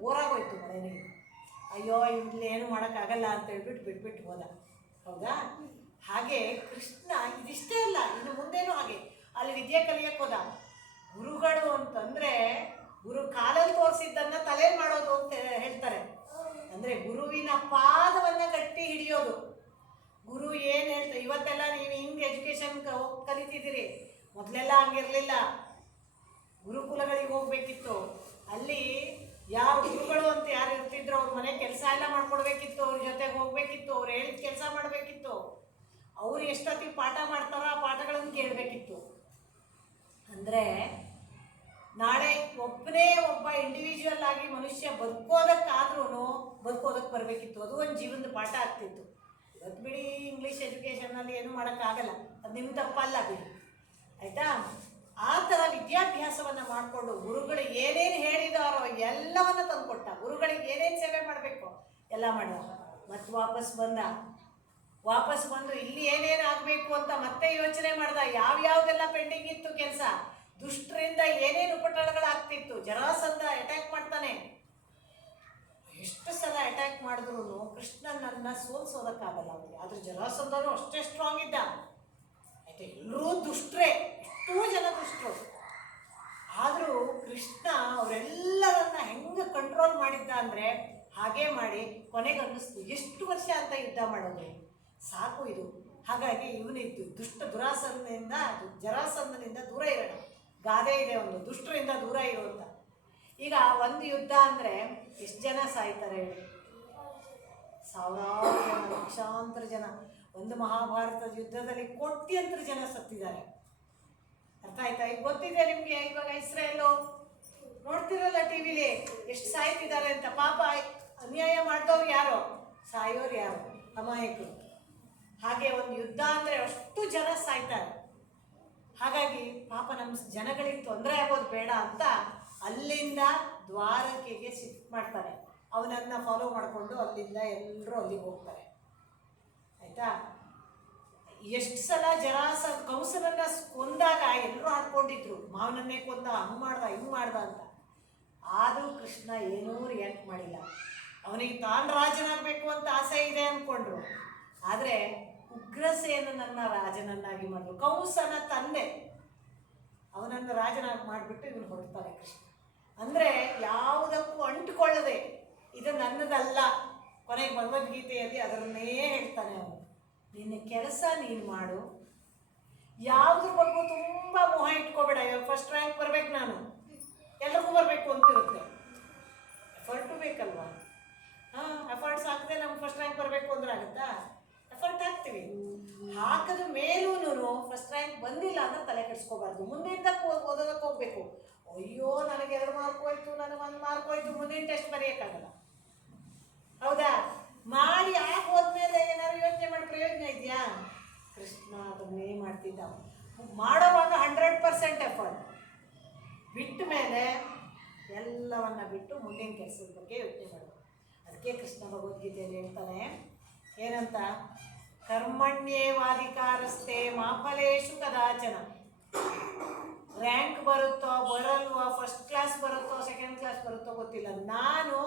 ಬೋರಾಗೋಯ್ತು ಮಳೆನೇ. ಅಯ್ಯೋ ಇಲ್ಲಿ ಏನು ಮಾಡೋಕ್ಕಾಗಲ್ಲ ಅಂತ ಹೇಳ್ಬಿಟ್ಟು ಬಿಟ್ಬಿಟ್ಟು ಹೋದ. ಹೌದಾ? ಹಾಗೆ ಕೃಷ್ಣ ಇದಿಷ್ಟೇ ಅಲ್ಲ, ಇನ್ನು ಮುಂದೇನೂ ಹಾಗೆ ಅಲ್ಲಿ ವಿದ್ಯೆ ಕಲಿಯಕ್ಕೆ ಹೋದ. ಗುರುಗಳು ಅಂತಂದರೆ ಗುರು ಕಾಲಲ್ಲಿ ತೋರಿಸಿದ್ದನ್ನು ತಲೆಯಲ್ಲಿ ಮಾಡೋದು ಅಂತ ಹೇಳ್ತಾರೆ. ಅಂದರೆ ಗುರುವಿನ ಪಾದವನ್ನು ಗಟ್ಟಿ ಹಿಡಿಯೋದು. ಗುರು ಏನು ಹೇಳ್ತಾರೆ, ಇವತ್ತೆಲ್ಲ ನೀವು ಹಿಂಗೆ ಎಜುಕೇಷನ್ ಕಲಿತಿದ್ದೀರಿ, ಮೊದಲೆಲ್ಲ ಹಂಗಿರಲಿಲ್ಲ. ಗುರುಕುಲಗಳಿಗೆ ಹೋಗಬೇಕಿತ್ತು. ಅಲ್ಲಿ ಯಾರು ಗುರುಗಳು ಅಂತ ಯಾರು ಇರ್ತಿದ್ರು ಅವ್ರ ಮನೆ ಕೆಲಸ ಎಲ್ಲ ಮಾಡ್ಕೊಡ್ಬೇಕಿತ್ತು, ಅವ್ರ ಜೊತೆಗೆ ಹೋಗ್ಬೇಕಿತ್ತು, ಅವ್ರು ಹೇಳಿದ ಕೆಲಸ ಮಾಡಬೇಕಿತ್ತು, ಅವ್ರು ಎಷ್ಟೊತ್ತಿಗೆ ಪಾಠ ಮಾಡ್ತಾರೋ ಆ ಪಾಠಗಳನ್ನು ಕೇಳಬೇಕಿತ್ತು. ಅಂದರೆ ನಾಳೆ ಒಬ್ಬನೇ ಒಬ್ಬ ಇಂಡಿವಿಜುವಲ್ ಆಗಿ ಮನುಷ್ಯ ಬದುಕೋದಕ್ಕಾದ್ರೂ ಬದುಕೋದಕ್ಕೆ ಬರಬೇಕಿತ್ತು. ಅದು ಒಂದು ಜೀವನದ ಪಾಠ ಆಗ್ತಿತ್ತು. ಇವತ್ತು ಬಿಡಿ ಇಂಗ್ಲೀಷ್ ಎಜುಕೇಷನಲ್ಲಿ ಏನೂ ಮಾಡೋಕ್ಕಾಗಲ್ಲ, ಅದು ನಿಮ್ಮ ತಪ್ಪಲ್ಲ ಬಿಡಿ, ಆಯಿತಾ? ಆ ಥರ ವಿದ್ಯಾಭ್ಯಾಸವನ್ನು ಮಾಡಿಕೊಂಡು ಗುರುಗಳು ಏನೇನು ಹೇಳಿದಾರೋ ಎಲ್ಲವನ್ನು ತಂದುಕೊಟ್ಟ. ಗುರುಗಳಿಗೆ ಏನೇನು ಸೇವೆ ಮಾಡಬೇಕು ಎಲ್ಲ ಮಾಡಿದ. ಮತ್ತು ವಾಪಸ್ ಬಂದು ಇಲ್ಲಿ ಏನೇನು ಆಗಬೇಕು ಅಂತ ಮತ್ತೆ ಯೋಚನೆ ಮಾಡ್ದ. ಯಾವ್ಯಾವ್ದೆಲ್ಲ ಪೆಂಡಿಂಗ್ ಇತ್ತು ಕೆಲಸ, ದುಷ್ಟರಿಂದ ಏನೇನು ಉಪಟಳಗಳಾಗ್ತಿತ್ತು. ಜರಾಸಂಧ ಅಟ್ಯಾಕ್ ಮಾಡ್ತಾನೆ. ಎಷ್ಟು ಸಲ ಅಟ್ಯಾಕ್ ಮಾಡಿದ್ರು ಕೃಷ್ಣನನ್ನು ಸೋಲ್ಸೋದಕ್ಕಾಗಲ್ಲ ಅವರಿಗೆ. ಆದ್ರೆ ಜರಾಸಂಧನೂ ಅಷ್ಟೇ ಸ್ಟ್ರಾಂಗ್ ಇದ್ದ. ಆಯ್ತು, ಎಲ್ಲರೂ ದುಷ್ಟರೇ, ಎಷ್ಟೋ ಜನ ದುಷ್ಟರು. ಆದರೂ ಕೃಷ್ಣ ಅವರೆಲ್ಲರನ್ನ ಹೆಂಗೆ ಕಂಟ್ರೋಲ್ ಮಾಡಿದ್ದ ಅಂದರೆ ಹಾಗೇ ಮಾಡಿ ಕೊನೆಗೆ ಅನ್ನಿಸ್ತು ಎಷ್ಟು ವರ್ಷ ಅಂತ ಯುದ್ಧ ಮಾಡೋದು ಸಾಕು ಇದು. ಹಾಗಾಗಿ ಇವನಿದ್ದು ಜರಾಸಂಧನಿಂದ ದೂರ ಇರೋಣ. ಗಾದೆ ಇದೆ ಒಂದು, ದುಷ್ಟರಿಂದ ದೂರ ಇರುವಂತ. ಈಗ ಒಂದು ಯುದ್ಧ ಅಂದರೆ ಎಷ್ಟು ಜನ ಸಾಯ್ತಾರೆ ಹೇಳಿ? ಸಾವಿರಾರು ಜನ, ಲಕ್ಷಾಂತರ ಜನ. ಒಂದು ಮಹಾಭಾರತದ ಯುದ್ಧದಲ್ಲಿ ಕೋಟ್ಯಂತರ ಜನ ಸತ್ತಿದ್ದಾರೆ. ಅರ್ಥ ಆಯ್ತಾ? ಈಗ ಗೊತ್ತಿದೆ ನಿಮಗೆ. ಇವಾಗ ಇಸ್ರೇಲು ನೋಡ್ತಿರಲ್ಲ ಟಿವಿಲಿ ಎಷ್ಟು ಸಾಯ್ತಿದ್ದಾರೆ ಅಂತ. ಪಾಪ ಅನ್ಯಾಯ ಮಾಡಿದವ್ರು ಯಾರೋ, ಸಾಯೋರು ಯಾರು? ಅಮಾಯಕರು. ಹಾಗೆ ಒಂದು ಯುದ್ಧ ಅಂದರೆ ಅಷ್ಟು ಜನ ಸಾಯ್ತಾರೆ. ಹಾಗಾಗಿ ಪಾಪ ನಮ್ಮ ಜನಗಳಿಗೆ ತೊಂದರೆ ಆಗೋದು ಬೇಡ ಅಂತ ಅಲ್ಲಿಂದ ದ್ವಾರಕೆಗೆ ಶಿಫ್ಟ್ ಮಾಡ್ತಾರೆ. ಅವನನ್ನು ಫಾಲೋ ಮಾಡಿಕೊಂಡು ಅಲ್ಲಿಂದ ಎಲ್ಲರೂ ಅಲ್ಲಿಗೆ ಹೋಗ್ತಾರೆ. ಆಯಿತಾ? ಎಷ್ಟು ಸಲ ಕಂಸನನ್ನ ಕೊಂದಾಗ ಎಲ್ಲರೂ ಹಾಕ್ಕೊಂಡಿದ್ರು, ಮಾವನನ್ನೇ ಕೊಂದ, ಹಂಗೆ ಮಾಡ್ದ ಹಿಂಗೆ ಮಾಡ್ದ ಅಂತ. ಆದರೂ ಕೃಷ್ಣ ಏನೂ ರಿಯಾಕ್ಟ್ ಮಾಡಿಲ್ಲ. ಅವನಿಗೆ ತಾನು ರಾಜನಾಗಬೇಕು ಅಂತ ಆಸೆ ಇದೆ ಅಂದ್ಕೊಂಡ್ರು. ಆದರೆ ಉಗ್ರಸೇನನನ್ನು ರಾಜನನ್ನಾಗಿ ಮಾಡಿದ್ರು. ಕಂಸನ ತಂದೆ ಅವನನ್ನು ರಾಜನಾಗಿ ಮಾಡಿಬಿಟ್ಟು ಇವನು ಹೊರಡ್ತಾರೆ ಕೃಷ್ಣ. ಅಂದರೆ ಯಾವುದಕ್ಕೂ ಅಂಟುಕೊಳ್ಳದೆ ಇದು ನನ್ನದಲ್ಲ. ಕೊನೆಗೆ ಭಗವದ್ಗೀತೆಯಲ್ಲಿ ಅದನ್ನೇ ಹೇಳ್ತಾನೆ ಅವನು. ನಿನ್ನ ಕೆಲಸ ನೀನು ಮಾಡು, ಯಾವುದ್ರ ಬಗ್ಗೆ ತುಂಬ ಮೋಹ ಇಟ್ಕೋಬೇಡ. ಫಸ್ಟ್ ರ್ಯಾಂಕ್ ಬರಬೇಕು, ನಾನು ಎಲ್ರಿಗೂ ಬರಬೇಕು ಅಂತಿರುತ್ತೆ. ಎಫರ್ಟು ಬೇಕಲ್ವಾ? ಎಫರ್ಟ್ಸ್ ಹಾಕಿದೆ ನಮ್ಗೆ ಫಸ್ಟ್ ರ್ಯಾಂಕ್ ಬರಬೇಕು ಅಂದ್ರೆ ಆಗುತ್ತಾ? ಎಫರ್ಟ್ ಹಾಕ್ತೀವಿ. ಹಾಕಿದ ಮೇಲೂ ಫಸ್ಟ್ ರ್ಯಾಂಕ್ ಬಂದಿಲ್ಲ ಅಂದ್ರೆ ತಲೆ ಕೆಡಿಸ್ಕೋಬಾರ್ದು. ಮುಂದಿನ ಓದೋದಕ್ಕೆ ಹೋಗ್ಬೇಕು. ಅಯ್ಯೋ ನನಗೆ 2 ಮಾರ್ಕ್ ಹೋಯ್ತು, ನನಗೆ 1 ಮಾರ್ಕ್ ಹೋಯ್ತು, ಮುಂದಿನ ಟೆಸ್ಟ್ ಬರೆಯೋಕ್ಕಾಗಲ್ಲ. ಹೌದಾ? ಮಾಡಿ ಹೋದ್ಮೇಲೆ ಏನಾದ್ರು ಯೋಚನೆ ಮಾಡಿ ಪ್ರಯೋಜನ ಇದೆಯಾ? ಕೃಷ್ಣ ಅದನ್ನೇ ಮಾಡ್ತಿದ್ದ. ಮಾಡೋವಾಗ 100% ಎಫರ್ಟ್, ಬಿಟ್ಟ ಮೇಲೆ ಎಲ್ಲವನ್ನ ಬಿಟ್ಟು ಮುಂದಿನ ಕೆಲಸದ ಬಗ್ಗೆ ಯೋಚನೆ ಮಾಡೋದು. ಅದಕ್ಕೆ ಕೃಷ್ಣ ಭಗವದ್ಗೀತೆಯಲ್ಲಿ ಹೇಳ್ತಾನೆ ಏನಂತ? ಕರ್ಮಣ್ಯೇವಾಧಿಕಾರಸ್ಥೆ ಮಾ ಫಲೇಷು ಕದಾಚನ. ರ್ಯಾಂಕ್ ಬರುತ್ತೋ ಬರಲ್ವೋ, ಫಸ್ಟ್ ಕ್ಲಾಸ್ ಬರುತ್ತೋ ಸೆಕೆಂಡ್ ಕ್ಲಾಸ್ ಬರುತ್ತೋ ಗೊತ್ತಿಲ್ಲ. ನಾನು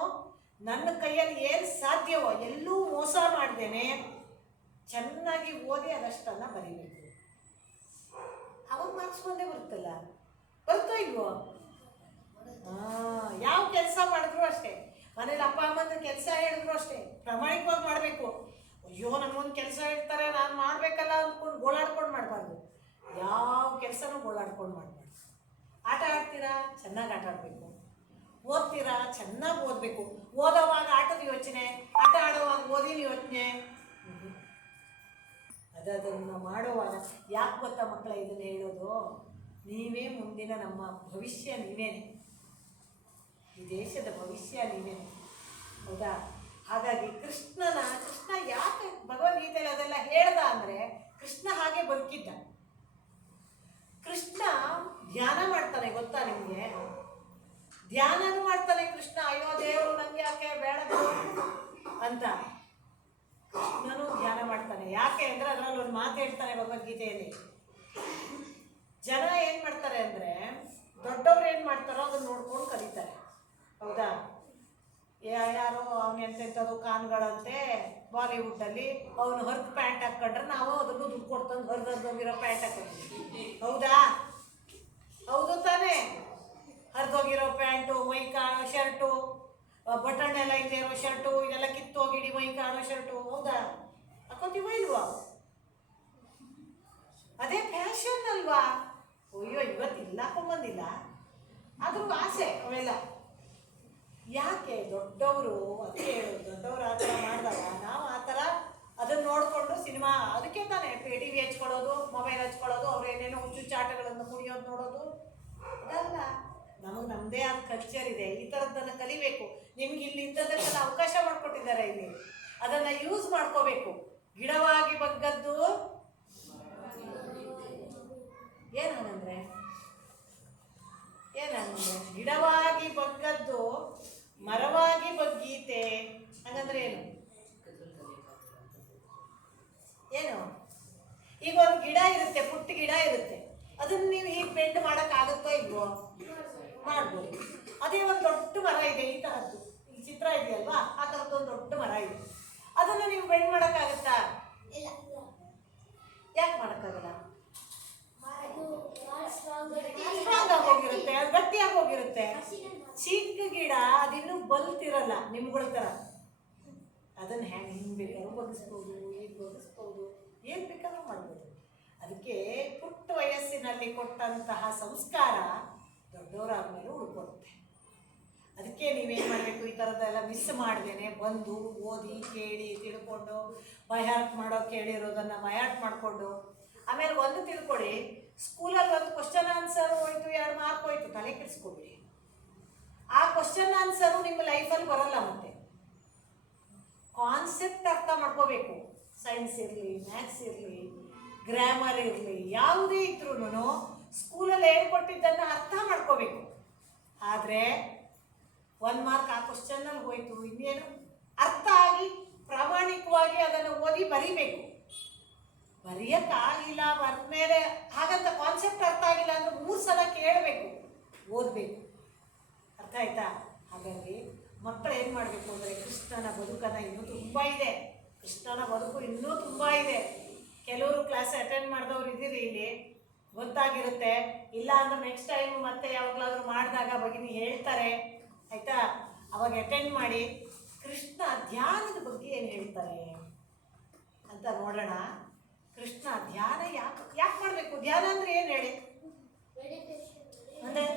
ನನ್ನ ಕೈಯಲ್ಲಿ ಏನು ಸಾಧ್ಯವೋ ಎಲ್ಲೂ ಮೋಸ ಮಾಡ್ದೇನೆ ಚೆನ್ನಾಗಿ ಓದಿ ಅದಷ್ಟನ್ನು ಬರೀಬೇಕು. ಅವಾಗ ಮಾರ್ಕ್ಸ್ ಬಂದೇ ಬರುತ್ತಲ್ಲ, ಬರುತ್ತೋ ಇಲ್ವೋ? ಯಾವ ಕೆಲಸ ಮಾಡಿದ್ರು ಅಷ್ಟೇ, ಮನೇಲಿ ಅಪ್ಪ ಅಮ್ಮನ ಕೆಲಸ ಹೇಳಿದ್ರು ಅಷ್ಟೇ ಪ್ರಾಮಾಣಿಕವಾಗಿ ಮಾಡಬೇಕು. ಅಯ್ಯೋ ನಮಗೊಂದು ಕೆಲಸ ಹೇಳ್ತಾರೆ ನಾನು ಮಾಡಬೇಕಲ್ಲ ಅಂದ್ಕೊಂಡು ಗೋಳಾಡ್ಕೊಂಡು ಮಾಡಬಾರ್ದು. ಯಾವ ಕೆಲಸನೂ ಗೋಳಾಡ್ಕೊಂಡು ಮಾಡಬಾರ್ದು. ಆಟ ಆಡ್ತೀರಾ, ಚೆನ್ನಾಗಿ ಆಟ ಆಡಬೇಕು. ಓದ್ತೀರಾ, ಚೆನ್ನಾಗಿ ಓದಬೇಕು. ಓದೋವಾಗ ಆಟದ ಯೋಚನೆ, ಆಟ ಆಡುವಾಗ ಓದಿನ ಯೋಚನೆ, ಅದನ್ನು ಮಾಡುವಾಗ ಯಾಕೆ ಗೊತ್ತಾ ಮಕ್ಕಳ ಇದನ್ನು ಹೇಳೋದು? ನೀವೇ ಮುಂದಿನ ನಮ್ಮ ಭವಿಷ್ಯ, ನೀವೇನೆ ಈ ದೇಶದ ಭವಿಷ್ಯ, ನೀವೇನೆ. ಹೌದಾ? ಹಾಗಾಗಿ ಕೃಷ್ಣ ಯಾಕೆ ಭಗವದ್ಗೀತೆಯಲ್ಲಿ ಅದೆಲ್ಲ ಹೇಳ್ದ ಅಂದರೆ ಕೃಷ್ಣ ಹಾಗೆ ಬದುಕಿದ್ದ. ಕೃಷ್ಣ ಧ್ಯಾನ ಮಾಡ್ತಾನೆ, ಗೊತ್ತಾ ನಿಮಗೆ? ಧ್ಯಾನನೂ ಮಾಡ್ತಾನೆ ಕೃಷ್ಣ. ಅಯ್ಯೋ ದೇವರು ನನಗೆ ಯಾಕೆ ಬೇಡ ಅಂತ ಕೃಷ್ಣನೂ ಧ್ಯಾನ ಮಾಡ್ತಾನೆ. ಯಾಕೆ ಅಂದರೆ ಅದರಲ್ಲಿ ಒಂದು ಮಾತು ಹೇಳ್ತಾನೆ ಭಗವದ್ಗೀತೆಯಲ್ಲಿ. ಜನ ಏನು ಮಾಡ್ತಾರೆ ಅಂದರೆ ದೊಡ್ಡವ್ರು ಏನು ಮಾಡ್ತಾರೋ ಅದನ್ನು ನೋಡ್ಕೊಂಡು ಕಲಿತಾರೆ. ಹೌದಾ? ಯಾರೋ ಅವನು ಎಂತೆಂಥದ್ದು ಕಾನ್ಗಳಂತೆ ಬಾಲಿವುಡ್ಡಲ್ಲಿ ಅವನು ಹರ್ದು ಪ್ಯಾಂಟ್ ಹಾಕ್ಕೊಂಡ್ರೆ ನಾವು ಅದನ್ನು ದುಡ್ಡು ಕೊಡ್ತಂದು ಹರಿದೋಗಿರೋ ಪ್ಯಾಂಟ್ ಹಾಕ್ಕೊಂಡ್ವಿ. ಹೌದಾ? ಹೌದು ತಾನೇ? ಹರಿದೋಗಿರೋ ಪ್ಯಾಂಟು, ಮೈ ಕಾಣೋ ಶರ್ಟು, ಬಟನ್ ಎಲ್ಲ ಇಲ್ಲದೆ ಇರೋ ಶರ್ಟು, ಇದೆಲ್ಲ ಕಿತ್ತೋಗಿಡಿ ಮೈ ಕಾಣೋ ಶರ್ಟು, ಹೌದಾ? ಹಾಕೋತೀವ ಇಲ್ವಾ? ಅದೇ ಫ್ಯಾಷನ್ ಅಲ್ವಾ? ಅಯ್ಯೋ ಇವತ್ತು ಇಲ್ಲ ಹಾಕೊಂಬಂದಿಲ್ಲ, ಆದ್ರೂ ಆಸೆ ಅವೆಲ್ಲ. ಯಾಕೆ ದೊಡ್ಡವರು ಅದಕ್ಕೆ ಹೇಳೋದು, ದೊಡ್ಡವರು ಆ ಥರ ಮಾಡಿದಾಗ ನಾವು ಆ ಥರ ಅದನ್ನು ನೋಡಿಕೊಂಡು ಸಿನಿಮಾ, ಅದಕ್ಕೆ ತಾನೇ ಟಿ ವಿ ಹಚ್ಕೊಳ್ಳೋದು, ಮೊಬೈಲ್ ಹಚ್ಕೊಳ್ಳೋದು, ಅವ್ರು ಏನೇನೋ ಹುಚ್ಚುಚ್ಚಾಟಗಳನ್ನು ಕುಣಿಯೋದು ನೋಡೋದು. ಅದಲ್ಲ, ನಮಗೆ ನಮ್ಮದೇ ಆದ ಕಲ್ಚರ್ ಇದೆ, ಈ ಥರದ್ದನ್ನು ಕಲಿಬೇಕು. ನಿಮ್ಗೆ ಇಲ್ಲಿ ಇಂಥದ್ದಕ್ಕೆಲ್ಲ ಅವಕಾಶ ಮಾಡಿಕೊಟ್ಟಿದ್ದಾರೆ ಇಲ್ಲಿ, ಅದನ್ನು ಯೂಸ್ ಮಾಡ್ಕೋಬೇಕು. ಗಿಡವಾಗಿ ಬಗ್ಗದ್ದು ಏನಂದ್ರೆ ಗಿಡವಾಗಿ ಬಗ್ಗದ್ದು ಮರವಾಗಿ ಬಗ್ಗೀತೆ ಹಂಗಂದ್ರೆ ಏನು? ಏನು? ಈಗ ಒಂದು ಗಿಡ ಇರುತ್ತೆ, ಪುಟ್ಟ ಗಿಡ ಇರುತ್ತೆ, ಅದನ್ನ ನೀವು ಹೀಗೆ ಬೆಂಡ್ ಮಾಡೋಕ್ಕಾಗುತ್ತೋ ಇಲ್ವೋ? ಮಾಡ್ಬೋದು. ಅದೇ ಒಂದು ದೊಡ್ಡ ಮರ ಇದೆ, ಈ ತರದ್ದು, ಈ ಚಿತ್ರ ಇದೆಯಲ್ವಾ, ಆ ಥರದ್ದು ಒಂದು ದೊಡ್ಡ ಮರ ಇದೆ, ಅದನ್ನು ನೀವು ಬೆಂಡ್ ಮಾಡೋಕ್ಕಾಗುತ್ತಾ? ಯಾಕೆ ಮಾಡೋಕ್ಕಾಗಲ್ಲ? ಸ್ಟ್ರಾಂಗ್ ಆಗಿ ಹೋಗಿರುತ್ತೆ, ಗಟ್ಟಿಯಾಗಿ ಹೋಗಿರುತ್ತೆ. ಚಿಕ್ಕ ಗಿಡ ಅದಿನ್ನೂ ಬಲ್ತಿರಲ್ಲ ನಿಮ್ಗಳ ಥರ, ಅದನ್ನು ಹೆಂಗೆ ಹಿಂಗೆ ಬೇಕಾದ್ರೂ ಬಗ್ಗಿಸ್ಬೋದು, ಈಗ ಬಗ್ಗಿಸ್ಬೋದು, ಏನು ಬೇಕಾದ್ರೂ ಮಾಡ್ಬೋದು. ಅದಕ್ಕೆ ಪುಟ್ಟ ವಯಸ್ಸಿನಲ್ಲಿ ಕೊಟ್ಟಂತಹ ಸಂಸ್ಕಾರ ದೊಡ್ಡವರಾದ್ಮೇಲೆ ಉಳ್ಕೊಳುತ್ತೆ. ಅದಕ್ಕೆ ನೀವೇನು ಮಾಡಬೇಕು, ಈ ಥರದ್ದೆಲ್ಲ ಮಿಸ್ ಮಾಡ್ದೇನೆ ಬಂದು ಓದಿ ಕೇಳಿ ತಿಳ್ಕೊಂಡು ಬೈಹಾರ್ಟ್ ಮಾಡೋ ಕೇಳಿರೋದನ್ನು ಬೈಹಾರ್ಟ್ ಮಾಡಿಕೊಂಡು, ಆಮೇಲೆ ಒಂದು ತಿಳ್ಕೊಳ್ಳಿ, ಸ್ಕೂಲಲ್ಲಿ ಒಂದು ಕ್ವಶನ್ ಆನ್ಸರ್ ಹೋಯ್ತು, 2 ಮಾರ್ಕ್ ಹೋಯ್ತು, ತಲೆ ಕೆಡಿಸ್ಕೊಬಿಡಿ. ಆ ಕ್ವಶನ್ ಆನ್ಸರು ನಿಮ್ಮ ಲೈಫಲ್ಲಿ ಬರೋಲ್ಲ. ಮತ್ತೆ ಕಾನ್ಸೆಪ್ಟ್ ಅರ್ಥ ಮಾಡ್ಕೋಬೇಕು. ಸೈನ್ಸ್ ಇರಲಿ, ಮ್ಯಾಥ್ಸ್ ಇರಲಿ, ಗ್ರಾಮರ್ ಇರಲಿ, ಯಾವುದೇ ಇದ್ರೂ ಸ್ಕೂಲಲ್ಲಿ ಹೇಳ್ಕೊಟ್ಟಿದ್ದನ್ನು ಅರ್ಥ ಮಾಡ್ಕೋಬೇಕು. ಆದರೆ 1 ಮಾರ್ಕ್ ಆ ಕ್ವಶನ್ನಲ್ಲಿ ಹೋಯ್ತು, ಇನ್ನೇನು ಅರ್ಥ ಆಗಿ ಪ್ರಾಮಾಣಿಕವಾಗಿ ಅದನ್ನು ಓದಿ ಬರೀಬೇಕು. ಬರೆಯೋಕ್ಕಾಗಿಲ್ಲ, ಬರ್ಮೇಲೆ ಹಾಗಂತ ಕಾನ್ಸೆಪ್ಟ್ ಅರ್ಥ ಆಗಿಲ್ಲ ಅಂದರೆ 3 ಸಲ ಕೇಳಬೇಕು, ಓದಬೇಕು. ಅರ್ಥ ಆಯ್ತಾ? ಹಾಗಾಗಿ ಮಕ್ಕಳು ಏನು ಮಾಡಬೇಕು ಅಂದರೆ, ಕೃಷ್ಣನ ಬದುಕನ್ನು ಇನ್ನೂ ತುಂಬ ಇದೆ, ಕೃಷ್ಣನ ಬದುಕು ಇನ್ನೂ ತುಂಬ ಇದೆ. ಕೆಲವರು ಕ್ಲಾಸ್ ಅಟೆಂಡ್ ಮಾಡಿದವ್ರು ಇದ್ದೀರಿ ಇಲ್ಲಿ, ಗೊತ್ತಾಗಿರುತ್ತೆ. ಇಲ್ಲ ಅಂದ್ರೆ ನೆಕ್ಸ್ಟ್ ಟೈಮ್ ಮತ್ತೆ ಯಾವಾಗಲಾದ್ರೂ ಮಾಡಿದಾಗ ಭಗಿನಿ ಹೇಳ್ತಾರೆ, ಆಯಿತಾ? ಅವಾಗ ಅಟೆಂಡ್ ಮಾಡಿ. ಕೃಷ್ಣ ಧ್ಯಾನದ ಬಗ್ಗೆ ಏನು ಹೇಳ್ತಾರೆ ಅಂತ ನೋಡೋಣ. ಕೃಷ್ಣ ಧ್ಯಾನ ಯಾಕೆ ಮಾಡಬೇಕು? ಧ್ಯಾನ ಅಂದರೆ ಏನು ಹೇಳಿ? ಅಂದರೆ